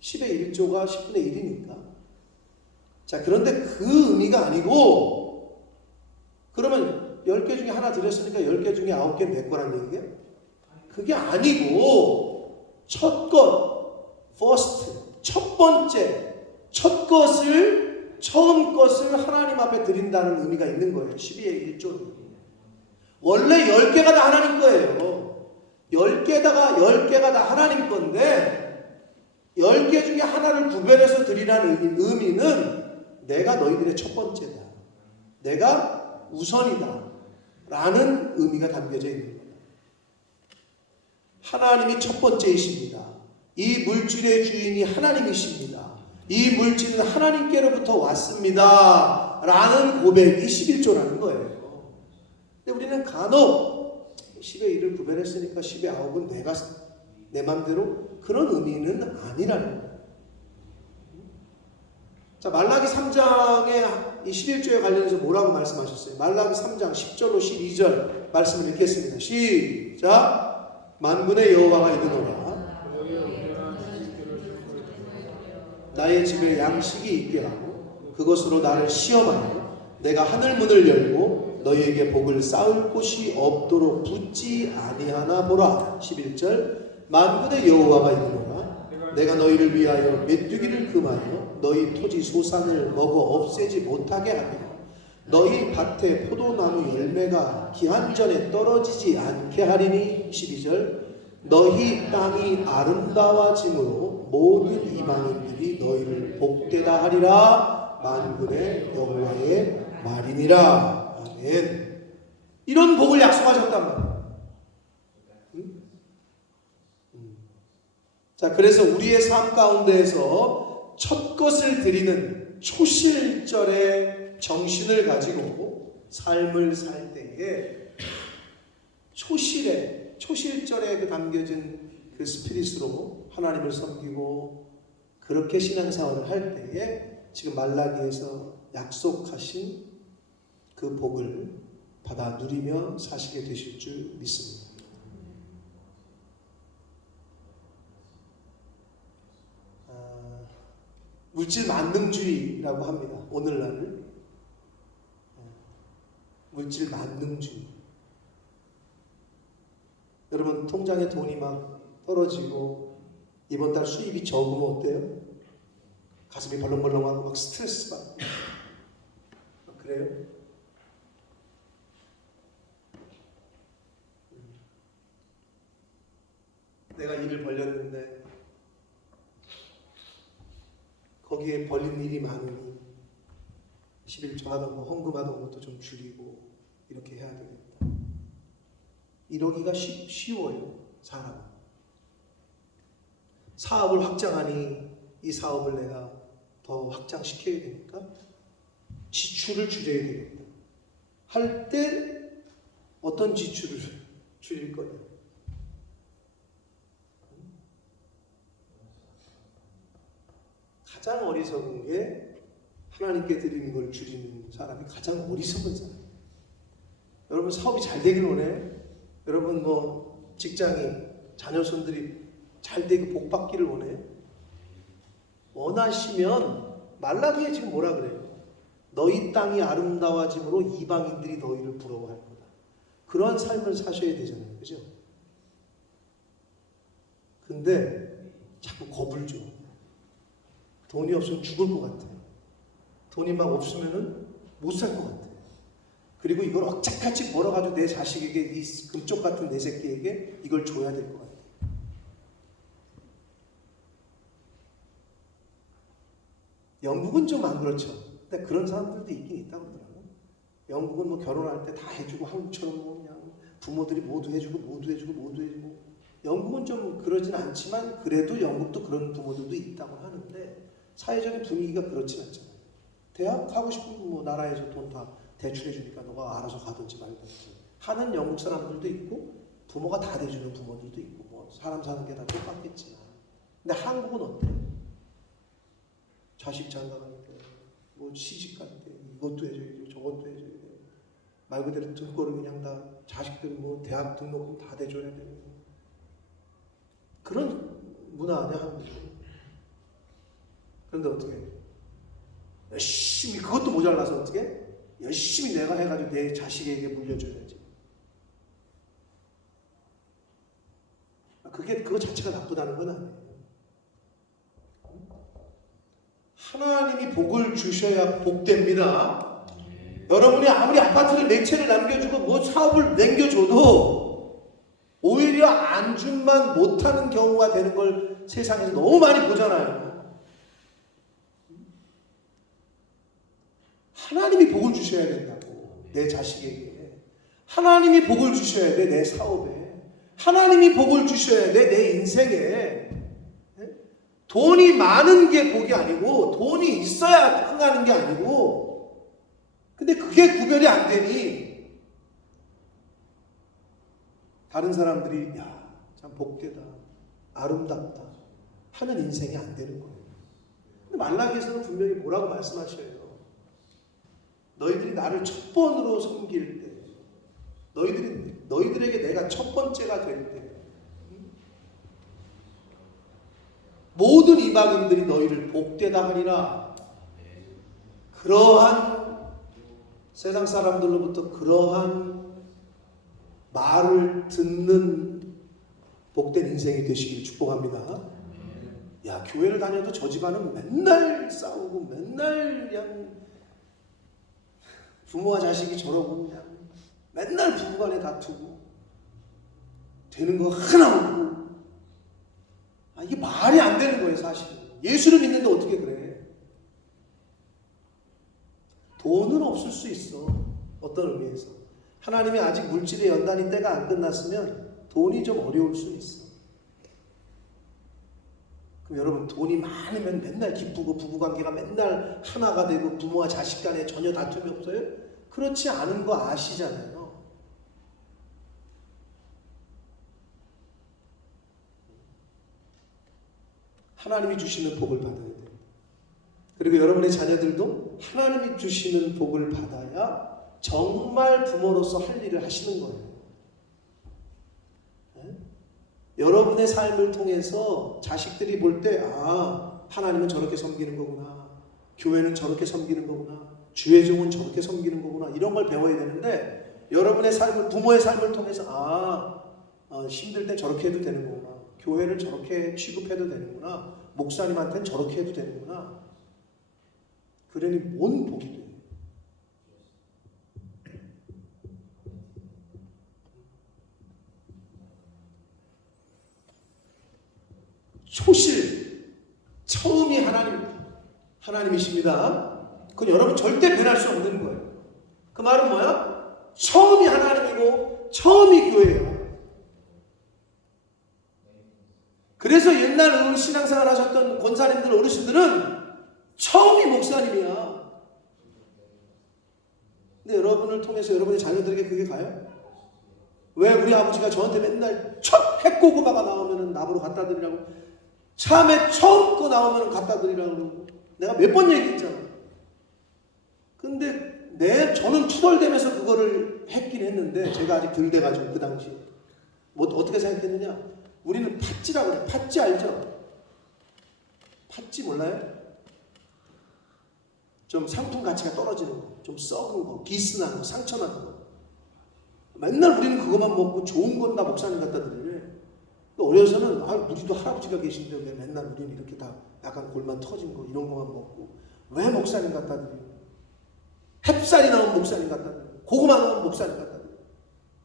10의 1조가 10분의 1이니까. 자, 그런데 그 의미가 아니고, 그러면 10개 중에 하나 드렸으니까 10개 중에 9개 내 거란 얘기예요? 그게 아니고, 첫 것, first, 첫 번째, 첫 것을, 처음 것을 하나님 앞에 드린다는 의미가 있는 거예요. 12의 1조는. 원래 10개가 다 하나님 거예요. 10개가 다 하나님 건데 10개 중에 하나를 구별해서 드리라는 의미는 내가 너희들의 첫 번째다. 내가 우선이다. 라는 의미가 담겨져 있는 거예요. 하나님이 첫 번째이십니다. 이 물질의 주인이 하나님이십니다. 이 물질은 하나님께로부터 왔습니다. 라는 고백이 11조라는 거예요. 근데 우리는 간혹 10의 1을 구별했으니까 10의 9은 내가 내 맘대로, 그런 의미는 아니라는 거예요. 자, 말라기 3장의 이 11조에 관련해서 뭐라고 말씀하셨어요? 말라기 3장 10절로 12절 말씀을 읽겠습니다. 시작. 만군의 여호와가 이르노라. 나의 집에 양식이 있게 하고 그것으로 나를 시험하여 내가 하늘 문을 열고 너희에게 복을 쌓을 곳이 없도록 붙지 아니하나 보라. 11절. 만군의 여호와가 이르노라. 내가 너희를 위하여 메뚜기를 금하여 너희 토지 소산을 먹어 없애지 못하게 하며 너희 밭에 포도나무 열매가 기한 전에 떨어지지 않게 하리니. 12절. 너희 땅이 아름다워짐으로 모든 이방인들이 너희를 복되다 하리라. 만군의 여호와의 말이니라. 아멘. 이런 복을 약속하셨단 말이에요. 자, 그래서 우리의 삶 가운데에서 첫 것을 드리는 초실절의 정신을 가지고 삶을 살 때에 초실절에 그 담겨진 그 스피릿으로 하나님을 섬기고 그렇게 신앙생활을 할 때에 지금 말라기에서 약속하신 그 복을 받아 누리며 사시게 되실 줄 믿습니다. 물질 만능주의라고 합니다. 오늘날을 물질 만능주의. 여러분 통장에 돈이 막 떨어지고 이번 달 수입이 적으면 어때요? 가슴이 벌렁벌렁하고 막 스트레스 받고 그래요? 내가 일을 벌렸는데 거기에 벌린 일이 많으니 11조 하던 거 헌금하던 것도 좀 줄이고 이렇게 해야 되겠다. 이러기가 쉬워요. 사람은. 사업을 확장하니 이 사업을 내가 더 확장시켜야 되니까 지출을 줄여야 되겠다. 할 때 어떤 지출을 줄일 거냐. 가장 어리석은 게 하나님께 드리는 걸 줄이는 사람이 가장 어리석은 사람이에요. 여러분 사업이 잘 되길 원해요? 여러분 뭐 직장이 자녀손들이 잘 되고 복 받기를 원해요? 원하시면 말라기에 지금 뭐라 그래요? 너희 땅이 아름다워짐으로 이방인들이 너희를 부러워할 거다. 그런 삶을 사셔야 되잖아요. 그죠? 근데 자꾸 겁을 줘. 돈이 없으면 죽을 것 같아요. 돈이 막 없으면은 못 살 것 같아요. 그리고 이걸 억짝같이 벌어가지고 내 자식에게 이 금쪽 같은 내 새끼에게 이걸 줘야 될 것 같아요. 영국은 좀 안 그렇죠. 근데 그런 사람들도 있긴 있다고 그러더라고요. 영국은 뭐 결혼할 때 다 해주고 한국처럼 뭐 그냥 부모들이 모두 해주고 모두 해주고 모두 해주고 영국은 좀 그러진 않지만 그래도 영국도 그런 부모들도 있다고 하는데 사회적인 분위기가 그렇진 않잖아요. 대학 가고 싶으면 뭐 나라에서 돈 다 대출해 주니까 너가 알아서 가든지 말든지 하는 영국 사람들도 있고 부모가 다 대주는 부모들도 있고 뭐 사람 사는 게 다 똑같겠지만 근데 한국은 어때요? 자식 장가갈 때 뭐 시집 갈 때 이것도 해줘야 돼 저것도 해줘야 돼 말 그대로 등골을 그냥 다 자식들 뭐 대학 등록금 다 대줘야 되는 그런 문화 아니야 한국은. 그런데 어떻게 열심히 그것도 모자라서 어떻게 열심히 내가 해가지고 내 자식에게 물려줘야지. 그거 자체가 나쁘다는 건 아니에요. 하나님이 복을 주셔야 복됩니다. 여러분이 아무리 아파트를 4채를 남겨주고 뭐 사업을 남겨줘도 오히려 안중만 못하는 경우가 되는 걸 세상에서 너무 많이 보잖아요. 하나님이 복을 주셔야 된다고. 내 자식에게 하나님이 복을 주셔야 돼. 내 사업에 하나님이 복을 주셔야 돼. 내 인생에. 돈이 많은 게 복이 아니고 돈이 있어야 흥하는 게 아니고 근데 그게 구별이 안 되니 다른 사람들이 야 참 복되다 아름답다 하는 인생이 안 되는 거예요. 근데 말라기에서는 분명히 뭐라고 말씀하셔요. 너희들이 나를 첫 번으로 섬길 때 너희들에게 내가 첫 번째가 될 때 모든 이방인들이 너희를 복되다 하리라. 그러한 세상 사람들로부터 그러한 말을 듣는 복된 인생이 되시길 축복합니다. 야 교회를 다녀도 저 집안은 맨날 싸우고 맨날 그냥 부모와 자식이 저러고 그냥 맨날 부부간에 다투고 되는 거 하나 없고 이게 말이 안 되는 거예요 사실. 예수를 믿는데 어떻게 그래. 돈은 없을 수 있어. 어떤 의미에서 하나님이 아직 물질의 연단이 때가 안 끝났으면 돈이 좀 어려울 수 있어. 그럼 여러분 돈이 많으면 맨날 기쁘고 부부관계가 맨날 하나가 되고 부모와 자식 간에 전혀 다툼이 없어요? 그렇지 않은 거 아시잖아요. 하나님이 주시는 복을 받아야 돼요. 그리고 여러분의 자녀들도 하나님이 주시는 복을 받아야 정말 부모로서 할 일을 하시는 거예요. 네? 여러분의 삶을 통해서 자식들이 볼 때 하나님은 저렇게 섬기는 거구나. 교회는 저렇게 섬기는 거구나. 주의 종은 저렇게 섬기는 거구나. 이런 걸 배워야 되는데 여러분의 삶을 부모의 삶을 통해서 힘들 때 저렇게 해도 되는 거구나. 교회를 저렇게 취급해도 되는구나. 목사님한테는 저렇게 해도 되는구나. 그러니 뭔 복이 돼요. 초실, 처음이 하나님이십니다. 그건 여러분 절대 변할 수 없는 거예요. 그 말은 뭐야? 처음이 하나님이고 처음이 교회예요. 그래서 옛날 신앙생활 하셨던 권사님들, 어르신들은 처음이 목사님이야. 근데 여러분을 통해서 여러분의 자녀들에게 그게 가요? 왜 우리 아버지가 저한테 맨날 첫 해고구마가 나오면 나보러 갖다 드리라고, 참에 처음 거 나오면 갖다 드리라고 내가 몇 번 얘기했잖아. 근데 저는 투덜대면서 그거를 했긴 했는데, 제가 아직 덜 돼가지고 그 당시에 뭐 어떻게 생각했느냐, 우리는 팥찌라고 그래. 팥찌 알죠? 팥찌 몰라요? 좀 상품 가치가 떨어지는 거, 좀 썩은 거, 비스난 거, 상처난 거. 맨날 우리는 그것만 먹고 좋은 건 다 목사님 갖다 드리래. 어려서는 우리도 할아버지가 계신데 왜 맨날 우리는 이렇게 다 약간 골만 터진 거 이런 거만 먹고 왜 목사님 갖다 드려? 햅쌀이 나온 목사님 갖다 드려. 고구마 나온 목사님 갖다 드려.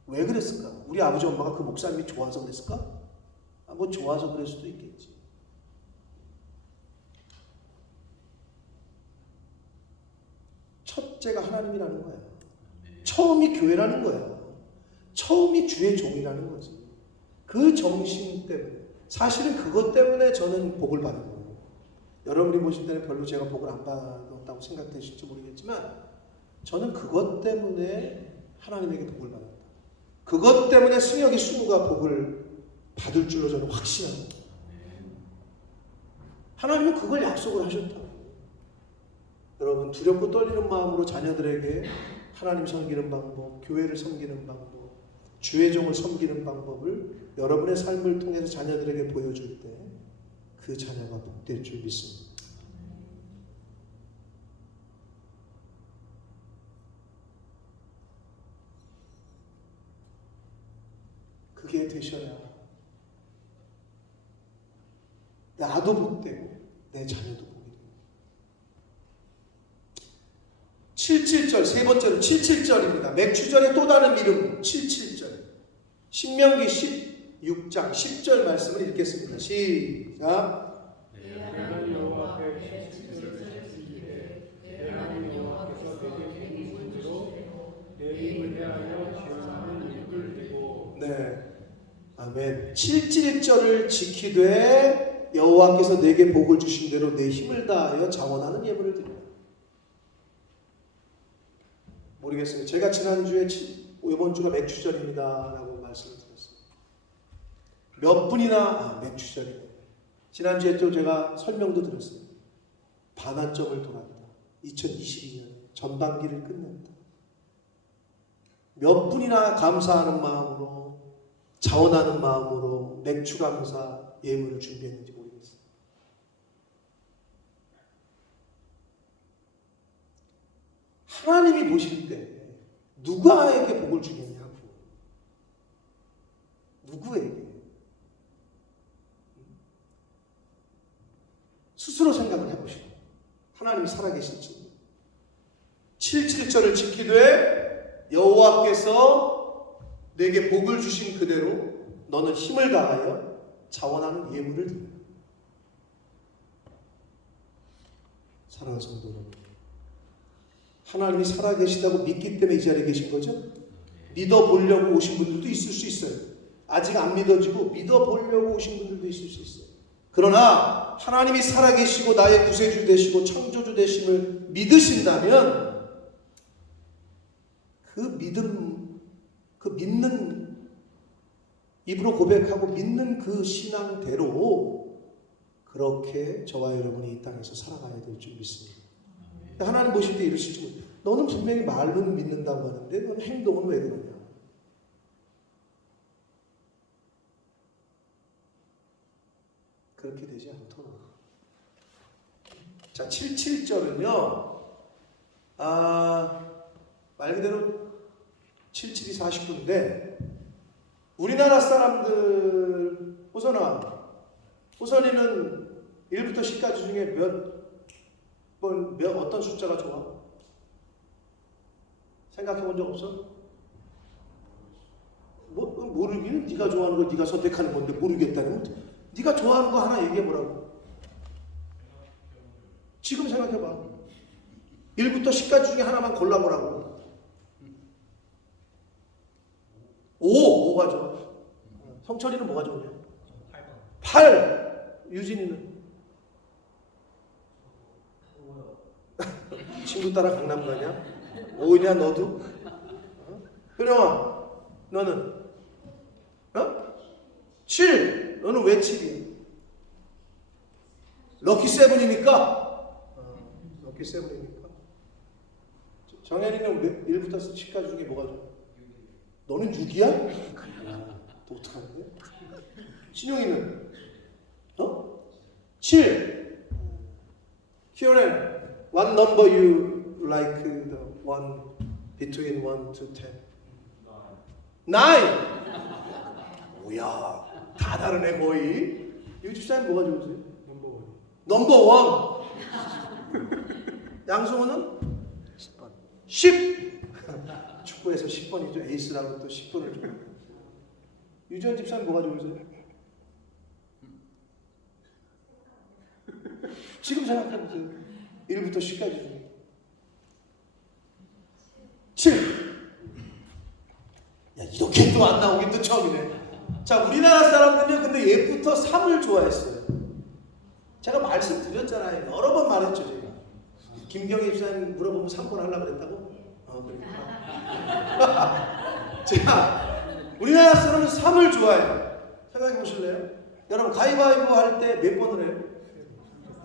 왜 그랬을까? 우리 아버지 엄마가 그 목사님이 좋아서 그랬을까? 뭐 좋아서 그럴 수도 있겠지. 첫째가 하나님이라는 거야. 처음이 교회라는 거야. 처음이 주의 종이라는 거지. 그 정신 때문에, 사실은 그것 때문에 저는 복을 받은 거예요. 여러분이 보실 때는 별로 제가 복을 안 받았다고 생각되실지 모르겠지만, 저는 그것 때문에 하나님에게 복을 받았다. 그것 때문에 승혁이 수무가 복을 받을 줄로 저는 확신합니다. 하나님은 그걸 약속을 하셨다고. 여러분, 두렵고 떨리는 마음으로 자녀들에게 하나님 섬기는 방법, 교회를 섬기는 방법, 주의 종을 섬기는 방법을 여러분의 삶을 통해서 자녀들에게 보여줄 때 그 자녀가 복될 줄 믿습니다. 그게 되셔야 나도 복되고 내 자녀도 복이 됩니다. 77절, 세 번째로 77절입니다. 맥추절의 또 다른 이름 77절. 신명기 16장 10절 말씀을 읽겠습니다. 시작. 네, 아멘. 77절을 지키되 여호와께서 내게 복을 주신 대로 내 힘을 다하여 자원하는 예물을 드리라. 모르겠어요. 제가 지난주에 이번 주가 맥추절입니다 라고 말씀을 드렸어요. 몇 분이나 맥추절이에요. 지난주에 또 제가 설명도 드렸어요. 반환점을 돌았다. 2022년 전반기를 끝냈다. 몇 분이나 감사하는 마음으로, 자원하는 마음으로 맥추 감사 예물을 준비했는지 모르겠어요. 하나님이 보실 때 누구에게 복을 주겠냐고. 누구에게? 스스로 생각을 해보시고 하나님이 살아계실지. 77절을 지키되 여호와께서 내게 복을 주신 그대로 너는 힘을 다하여 자원하는 예물을 드려. 사랑하는 성도 여러분, 하나님이 살아계시다고 믿기 때문에 이 자리에 계신 거죠? 믿어보려고 오신 분들도 있을 수 있어요. 아직 안 믿어지고 믿어보려고 오신 분들도 있을 수 있어요. 그러나 하나님이 살아계시고 나의 구세주 되시고 창조주 되심을 믿으신다면 그 믿음, 그 믿는 입으로 고백하고 믿는 그 신앙대로 그렇게 저와 여러분이 이 땅에서 살아가야 될 줄 믿습니다. 하나님 보실 때 이러시죠. 너는 분명히 말로는 믿는다고 하는데 너는 행동은 왜 그러냐? 그렇게 되지 않도록. 자, 77절은요. 말 그대로 77이 49인데 우리나라 사람들 호선이는 1부터 10까지 중에 어떤 숫자가 좋아? 생각해 본 적 없어? 모르기는 네가 좋아하는 거 네가 선택하는 건데 모르겠다는 네가 좋아하는 거 하나 얘기해 보라고. 지금 생각해 봐. 1부터 10까지 중에 하나만 골라보라고. 5가 좋아. 성철이는 뭐가 좋냐? 8. 유진이는? 친구 따라 강남 가냐? 5냐 너도? 효령아 너는? 7. 너는 왜 7이? 럭키 7이니까? 럭키 7이니까? 정현이는 1부터 10까지 중에 뭐가 좋아? 너는 6이야? 또 어떡하는데? 신용이는? 7. 키오렌, what number you like the one between 1 to 10? 9. 뭐야, 다 다르네 거의. 이 집사님 뭐가 좋으세요? 넘버 1. 양승호는? 10번. 10. 축구에서 10번이죠. 에이스라고 또 10번을 줘. 유지원 집사님 뭐가 좋으세요? 지금 생각해보세요. 1부터 10까지 중에 7. 야, 이렇게 또 안 나오긴 또 처음이네. 자, 우리나라 사람들은요 근데 예부터 3을 좋아했어요. 제가 말씀드렸잖아요. 여러 번 말했죠 제가. 김경희 집사님 물어보면 3번 하려고 그랬다고? 그러니까. 자, 우리나라 사람은 3을 좋아해요. 생각해 보실래요? 여러분 가위바위보 할 때 몇 번을 해요?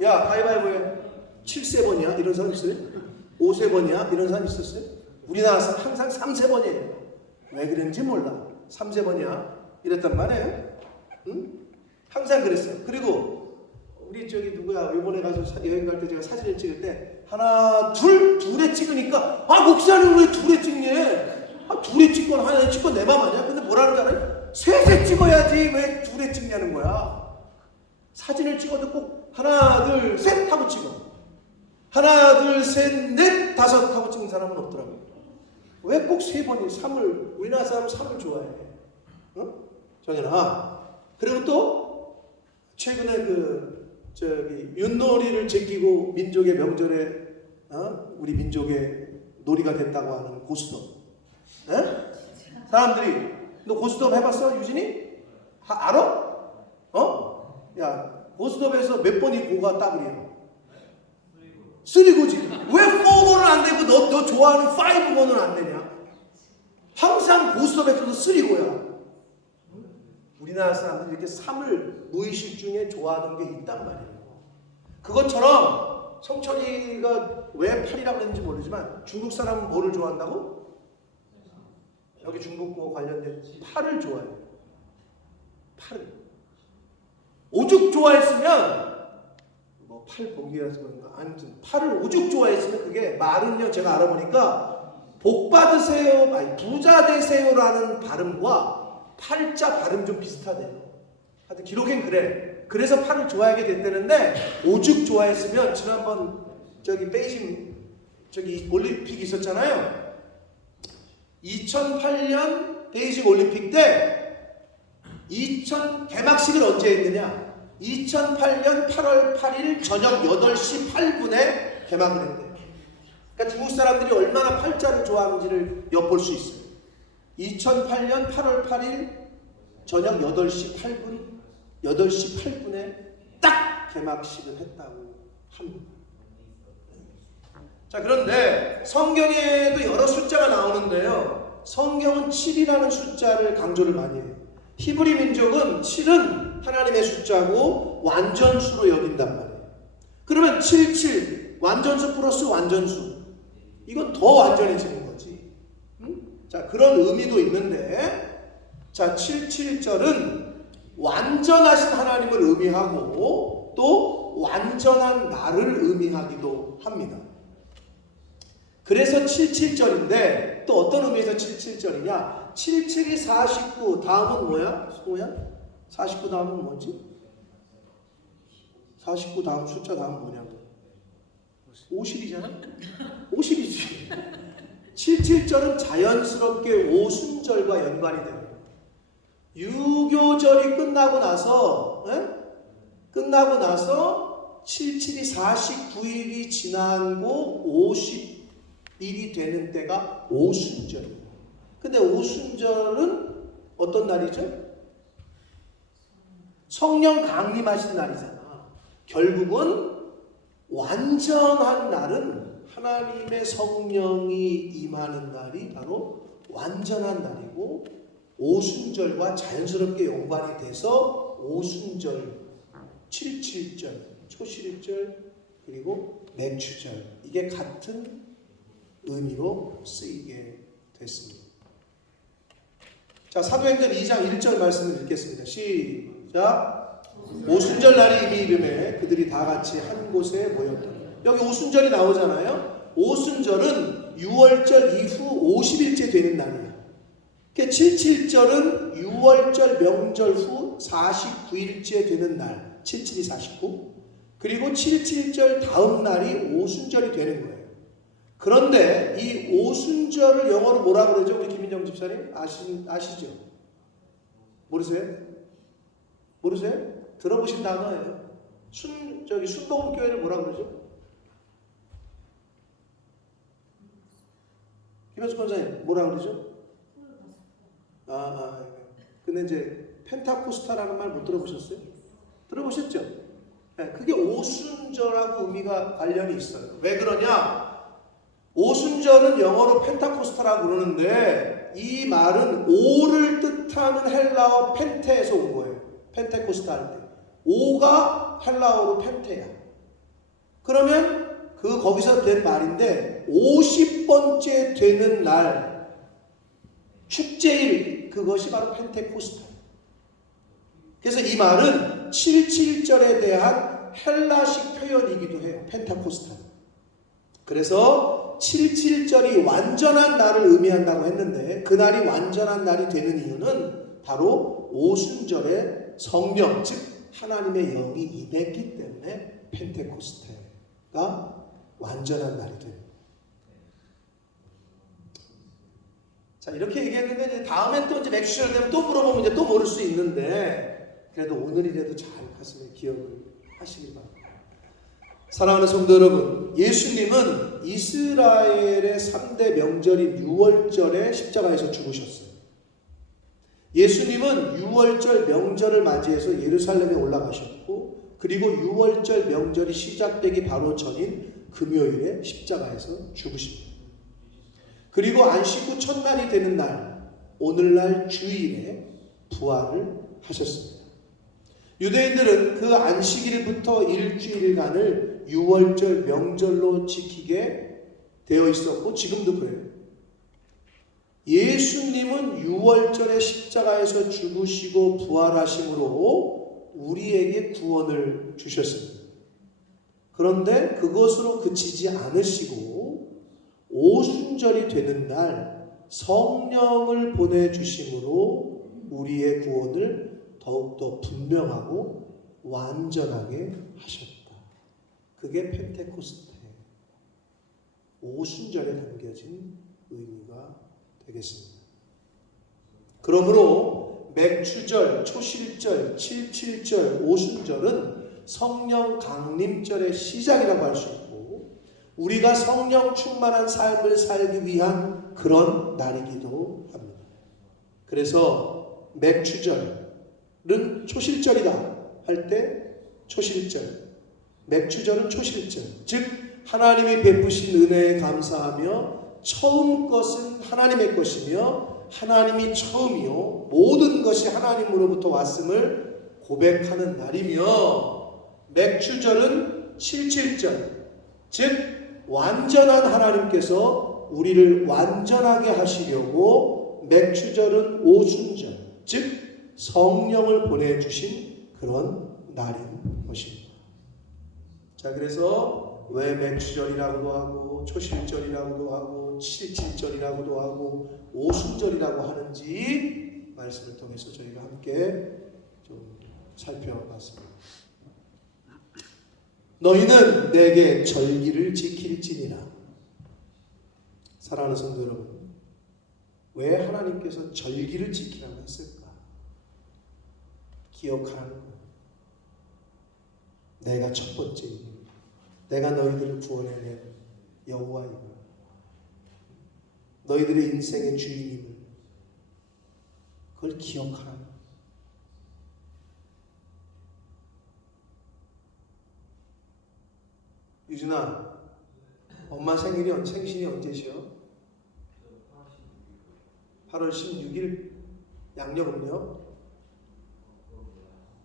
야, 가위바위보에 7세번이야? 이런 사람 있어요? 5세번이야? 이런 사람 있었어요? 우리나라 사람 항상 3세번이에요. 왜 그런지 몰라. 3세번이야? 이랬단 말이에요. 응? 항상 그랬어요. 그리고 우리 저기 누구야? 이번에 가서 여행 갈 때 제가 사진을 찍을 때 하나, 둘에 찍으니까 목사님 왜 둘에 찍니? 둘에 찍건 하나에 찍건 내 맘 아니야? 근데 뭐라는 줄 알아요? 셋에 찍어야지 왜 둘에 찍냐는 거야. 사진을 찍어도 꼭 하나, 둘, 셋 하고 찍어. 하나, 둘, 셋, 넷, 다섯 하고 찍는 사람은 없더라고요. 왜 꼭 3번이 3을, 우리나라 사람은 3을 좋아해. 정연아. 그리고 또 최근에 윷놀이를 제끼고 민족의 명절에 우리 민족의 놀이가 됐다고 하는 고스톱. 사람들이 너 고스톱 해봤어 유진이? 알아? 야, 고스톱에서 몇 번이 고가 따블이야? 3고지. 왜 4번은 안 되고 너 좋아하는 5번은 안 되냐? 항상 고스톱에서도 3고야. 우리나라 사람들이 이렇게 3을 무의식 중에 좋아하는 게 있단 말이에요. 그것처럼 성철이가 왜 8이라고 했는지 모르지만 중국 사람은 뭐를 좋아한다고? 여기 중국과 관련된 8을 좋아해요. 8을. 오죽 좋아했으면 8 보기라서 그런가 아무튼 8을 오죽 좋아했으면 그게 말은요 제가 알아보니까 복 받으세요, 부자 되세요라는 발음과 팔자 발음 좀 비슷하대요. 하여튼 기록엔 그래. 그래서 8을 좋아하게 됐다는데 오죽 좋아했으면 지난번 저기 베이징 저기 올림픽 있었잖아요. 2008년 베이징 올림픽 때 개막식을 언제 했느냐? 2008년 8월 8일 저녁 8시 8분에 개막을 했대요. 그러니까 중국 사람들이 얼마나 팔자를 좋아하는지를 엿볼 수 있어요. 2008년 8월 8일 저녁 8시 8분에 딱 개막식을 했다고 합니다. 자, 그런데 성경에도 여러 숫자가 나오는데요. 성경은 7이라는 숫자를 강조를 많이 해요. 히브리 민족은 7은 하나님의 숫자고 완전수로 여긴단 말이에요. 그러면 77 완전수 플러스 완전수, 이건 더 완전해지는 거지. 자, 그런 의미도 있는데, 자, 77절은 완전하신 하나님을 의미하고 또 완전한 나를 의미하기도 합니다. 그래서 77절인데 또 어떤 의미에서 77절이냐? 77이 49, 다음은 뭐야? 뭐야? 49 다음은 뭐지? 49 다음 숫자 다음은 뭐냐고? 50이잖아? 50이지. 77절은 자연스럽게 오순절과 연관이 됩니다. 유교절이 끝나고 나서 77이 49일이 지나고 50일이 되는 때가 오순절이에요. 근데 오순절은 어떤 날이죠? 성령 강림하신 날이잖아. 결국은 완전한 날은 하나님의 성령이 임하는 날이 바로 완전한 날이고, 오순절과 자연스럽게 연관이 돼서 오순절, 77절, 초실절, 그리고 맥추절, 이게 같은 의미로 쓰이게 됐습니다. 자, 사도행전 2장 1절 말씀을 읽겠습니다. 시작. 오순절 날이 이미 이름에 그들이 다 같이 한 곳에 모였다. 여기 오순절이 나오잖아요. 오순절은 6월절 이후 50일째 되는 날이에요. 77절은 6월절 명절 후 49일째 되는 날, 77이 49. 그리고 77절 다음 날이 오순절이 되는 거예요. 그런데 이 오순절을 영어로 뭐라 그러죠? 우리 김민정 집사님 아시죠? 모르세요? 모르세요? 들어보신 단어예요. 순복음교회를 뭐라 그러죠? 김현수 권사님 뭐라 그러죠? 근데 이제 펜타코스타라는 말 못 들어보셨어요? 들어보셨죠? 네, 그게 오순절하고 의미가 관련이 있어요. 왜 그러냐? 오순절은 영어로 펜타코스타라고 그러는데 이 말은 오를 뜻하는 헬라어 펜테에서 온 거예요. 펜테코스타 할 때. 오가 헬라어로 펜테야. 그러면 거기서 된 말인데 50번째 되는 날, 축제일, 그것이 바로 펜테코스타. 그래서 이 말은 77절에 대한 헬라식 표현이기도 해요. 펜타코스타. 그래서 77절이 완전한 날을 의미한다고 했는데, 그날이 완전한 날이 되는 이유는 바로 오순절에 성령, 즉 하나님의 영이 임했기 때문에 펜테코스테가 완전한 날이 됩니다. 자, 이렇게 얘기했는데 이제 다음에 또 이제 맥주절 되면 또 물어보면 이제 또 모를 수 있는데, 그래도 오늘이라도 잘 가슴에 기억을 하시기 바랍니다. 사랑하는 성도 여러분, 예수님은 이스라엘의 3대 명절인 6월절에 십자가에서 죽으셨어요. 예수님은 6월절 명절을 맞이해서 예루살렘에 올라가셨고, 그리고 6월절 명절이 시작되기 바로 전인 금요일에 십자가에서 죽으십니다. 그리고 안식 후 첫날이 되는 날, 오늘날 주일에 부활을 하셨습니다. 유대인들은 그 안식일부터 일주일간을 6월절 명절로 지키게 되어 있었고 지금도 그래요. 예수님은 6월절에 십자가에서 죽으시고 부활하심으로 우리에게 구원을 주셨습니다. 그런데 그것으로 그치지 않으시고 오순절이 되는 날 성령을 보내주심으로 우리의 구원을 더욱더 분명하고 완전하게 하셨다. 그게 펜테코스테예요. 오순절에 담겨진 의미가 되겠습니다. 그러므로 맥추절, 초실절, 77절, 오순절은 성령 강림절의 시작이라고 할 수 있고, 우리가 성령 충만한 삶을 살기 위한 그런 날이기도 합니다. 그래서 맥추절은 초실절이다 할 때 초실절. 맥추절은 초실절. 즉 하나님이 베푸신 은혜에 감사하며 처음 것은 하나님의 것이며 하나님이 처음이요 모든 것이 하나님으로부터 왔음을 고백하는 날이며, 맥추절은 칠칠절. 즉 완전한 하나님께서 우리를 완전하게 하시려고 맥추절은 오순절, 즉 성령을 보내주신 그런 날인 것입니다. 자, 그래서 왜 맥추절이라고도 하고 초실절이라고도 하고 칠칠절이라고도 하고 오순절이라고 하는지 말씀을 통해서 저희가 함께 좀 살펴봤습니다. 너희는 내게 절기를 지킬지니라. 사랑하는 성도 여러분, 왜 하나님께서 절기를 지키라고 했을까? 기억하라는 거예요. 내가 첫 번째이니, 내가 너희들을 구원해낸 여호와이고 너희들의 인생의 주인임을, 그걸 기억하라는 거예요. 유준아, 엄마 생신이 언제시여? 8월 16일. 양력은요?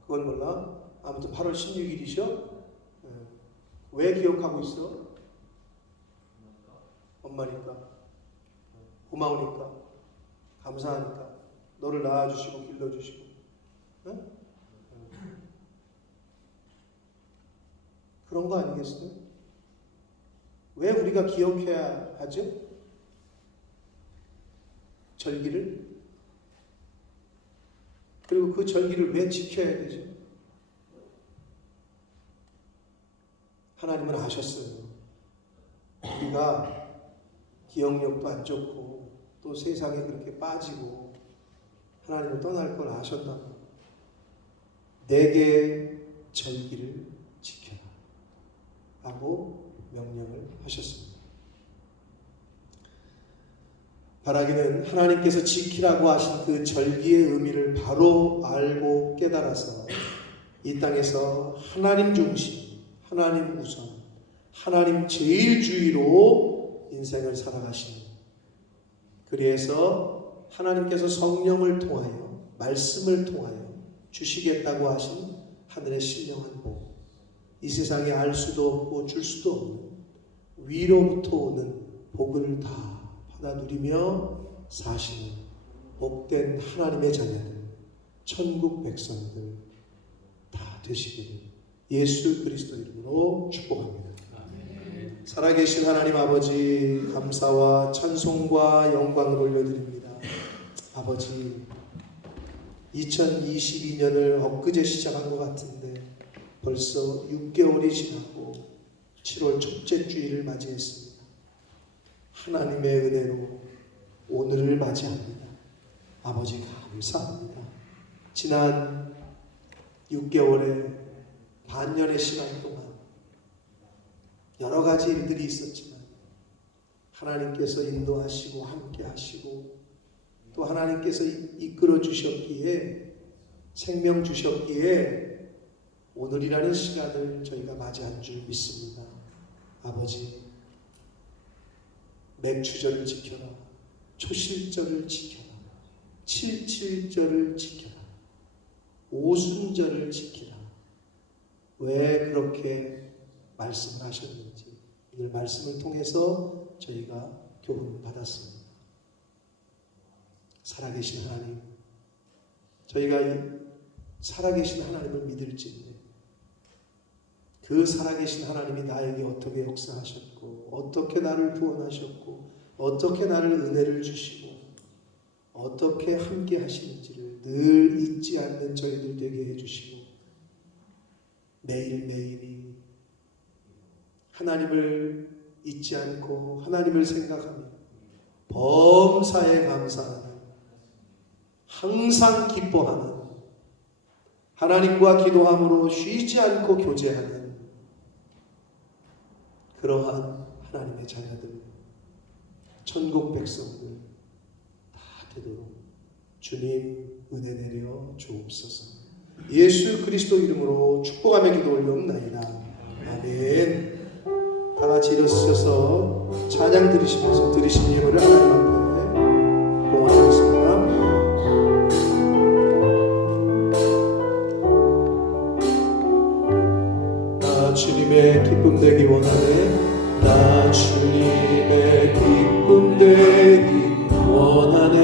그건 몰라? 아무튼 8월 16일이셔? 왜 기억하고 있어? 엄마니까, 고마우니까, 감사하니까, 너를 낳아주시고 길러주시고. 응? 그런 거 아니겠어요? 왜 우리가 기억해야 하죠? 절기를. 그리고 그 절기를 왜 지켜야 되죠? 하나님은 아셨어요. 우리가 기억력도 안 좋고 또 세상에 그렇게 빠지고 하나님을 떠날 걸 아셨다고 내게 절기를 지켜라 라고 명령을 하셨습니다. 바라기는 하나님께서 지키라고 하신 그 절기의 의미를 바로 알고 깨달아서 이 땅에서 하나님 중심, 하나님 우선, 하나님 제일주의로 인생을 살아가시는, 그래서 하나님께서 성령을 통하여 말씀을 통하여 주시겠다고 하신 하늘의 신령한 복, 이 세상에 알 수도 없고 줄 수도 없는 위로부터 오는 복을 다 받아 누리며 사시는 복된 하나님의 자녀들, 천국 백성들 다 되시기를 예수 그리스도 이름으로 축복합니다. 아멘. 살아계신 하나님 아버지, 감사와 찬송과 영광을 올려드립니다. 아버지, 2022년을 엊그제 시작한 것 같은데 벌써 6개월이 지나고 7월 첫째 주일을 맞이했습니다. 하나님의 은혜로 오늘을 맞이합니다. 아버지 감사합니다. 지난 6개월의 반년의 시간 동안 여러 가지 일들이 있었지만 하나님께서 인도하시고 함께 하시고 또 하나님께서 이끌어 주셨기에, 생명 주셨기에 오늘이라는 시간을 저희가 맞이한 줄 믿습니다. 아버지, 맥추절을 지켜라, 초실절을 지켜라, 칠칠절을 지켜라, 오순절을 지키라. 왜 그렇게 말씀을 하셨는지 오늘 말씀을 통해서 저희가 교훈을 받았습니다. 살아계신 하나님, 저희가 이 살아계신 하나님을 믿을지인데 그 살아계신 하나님이 나에게 어떻게 역사하셨고 어떻게 나를 구원하셨고 어떻게 나를 은혜를 주시고 어떻게 함께 하시는지를 늘 잊지 않는 저희들 되게 해주시고 매일매일이 하나님을 잊지 않고 하나님을 생각하며 범사에 감사하는, 항상 기뻐하는, 하나님과 기도함으로 쉬지 않고 교제하는 그러한 하나님의 자녀들, 천국 백성들 다 되도록 주님 은혜 내려 주옵소서. 예수 그리스도 이름으로 축복하며 기도 올려옵나이다. 아멘. 다 같이 일어서셔서 찬양 드리시면서 드리신 예물을 하나님 앞에 봉헌하겠습니다. 나 주님의 기쁨 되기 원하네. 나 주님의 기쁨 되기 원하네.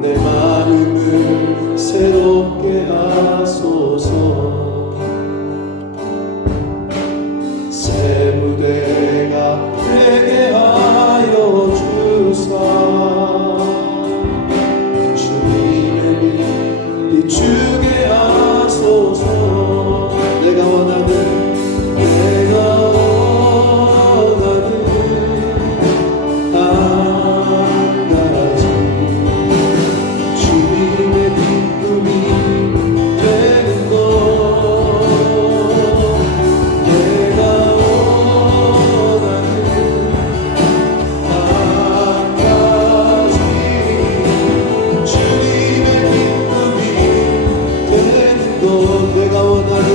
내 마음을 새롭게 하소서. 새 무대가 되게 하여 주사. 주님의 빛 비추게 하소서. 내가 원하는 한 가지 주님의 기쁨이 되는 것. 내가 원하는 한 가지 주님의 기쁨이 되는 것. 내가 원하는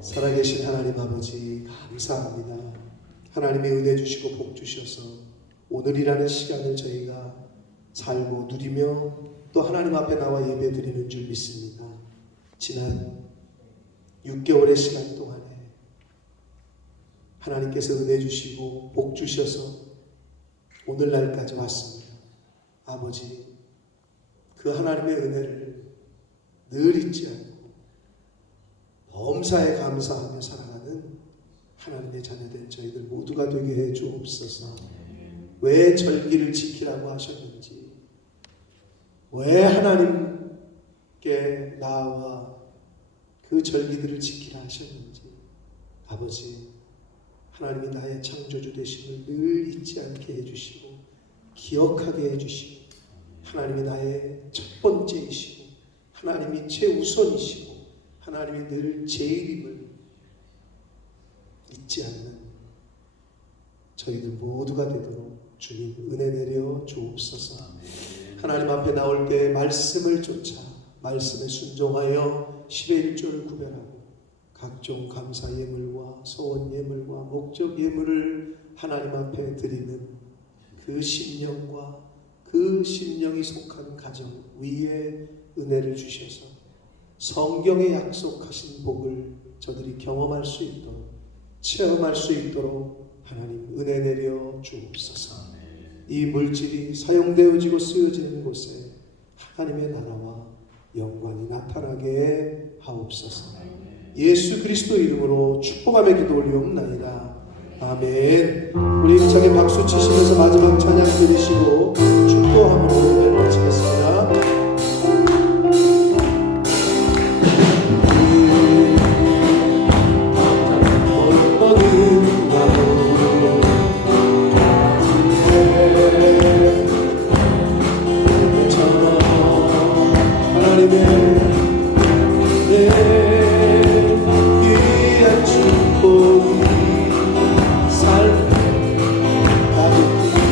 살아계신 하나님 아버지 감사합니다. 하나님의 은혜 주시고 복 주셔서 오늘이라는 시간을 저희가 살고 누리며 또 하나님 앞에 나와 예배 드리는 줄 믿습니다. 지난 6개월의 시간 동안에 하나님께서 은혜 주시고 복 주셔서 오늘날까지 왔습니다. 아버지, 그 하나님의 은혜를 늘 잊지 않고 범사에 감사하며 살아가는 하나님의 자녀된 저희들 모두가 되게 해 주옵소서. 왜 절기를 지키라고 하셨는지, 왜 하나님께 나와 그 절기들을 지키라 하셨는지, 아버지, 하나님이 나의 창조주 되심을 늘 잊지 않게 해주시고 기억하게 해주시고, 하나님이 나의 첫 번째이시고 하나님이 최우선이시고 하나님이 늘 제일임을 잊지 않는 저희들 모두가 되도록 주님 은혜 내려 주옵소서. 하나님 앞에 나올 때 말씀을 쫓아 말씀에 순종하여 10의 1조를 구별하고 각종 감사 예물과 소원 예물과 목적 예물을 하나님 앞에 드리는 그 심령과 그 심령이 속한 가정 위에 은혜를 주셔서 성경에 약속하신 복을 저들이 경험할 수 있도록 체험할 수 있도록 하나님 은혜 내려 주옵소서. 이 물질이 사용되어지고 쓰여지는 곳에 하나님의 나라와 영광이 나타나게 하옵소서. 예수 그리스도 이름으로 축복하며 기도 올리옵나이다. 아멘. 우리 힘차게 박수 치시면서 마지막 찬양 드리시고 축도함으로 예배를 마치겠습니다. 삶 가득히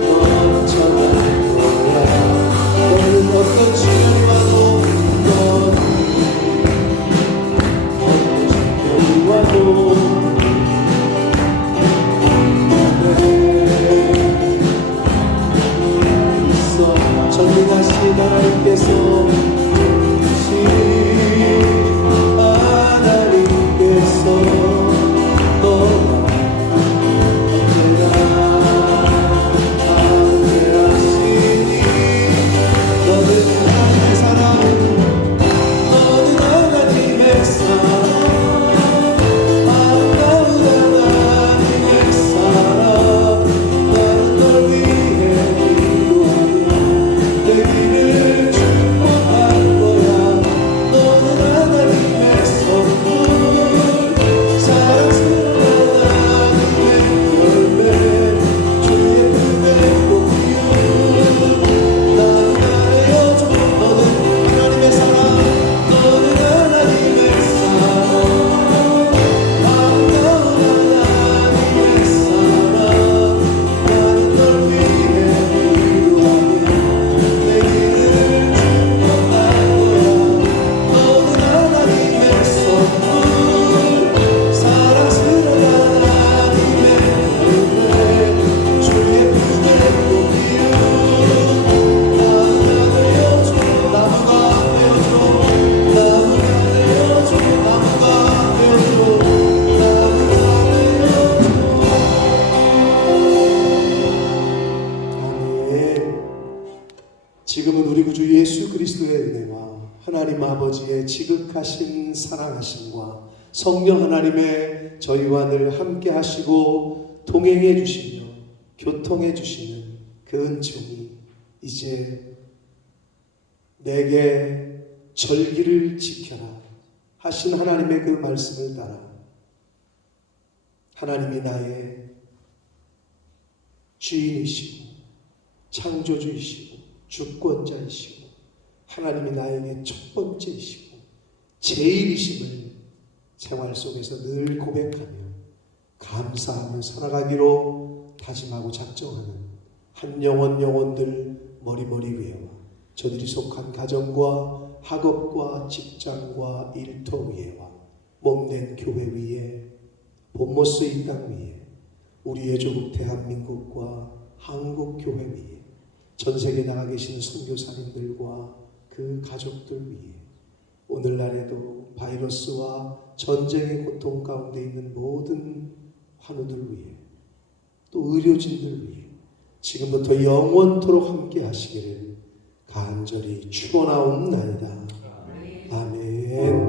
넘쳐난 거야. 묵직하신 사랑하심과 성령 하나님의 저희와 늘 함께 하시고 동행해 주시며 교통해 주시는 그 은총이 이제 내게 절기를 지켜라 하신 하나님의 그 말씀을 따라 하나님이 나의 주인이시고 창조주이시고 주권자이시고 하나님이 나에게 첫 번째이시고 제일이심을 생활 속에서 늘 고백하며 감사하며 살아가기로 다짐하고 작정하는 한 영혼들 머리머리 위에와 저들이 속한 가정과 학업과 직장과 일터 위에와 몸된 교회 위에 본모스 이 땅 위에 우리의 조국 대한민국과 한국교회 위에 전 세계에 나가 계신 선교사님들과 그 가족들 위에 오늘날에도 바이러스와 전쟁의 고통 가운데 있는 모든 환우들 위에 또 의료진들 위해 지금부터 영원토록 함께 하시기를 간절히 축원하옵나이다. 아멘.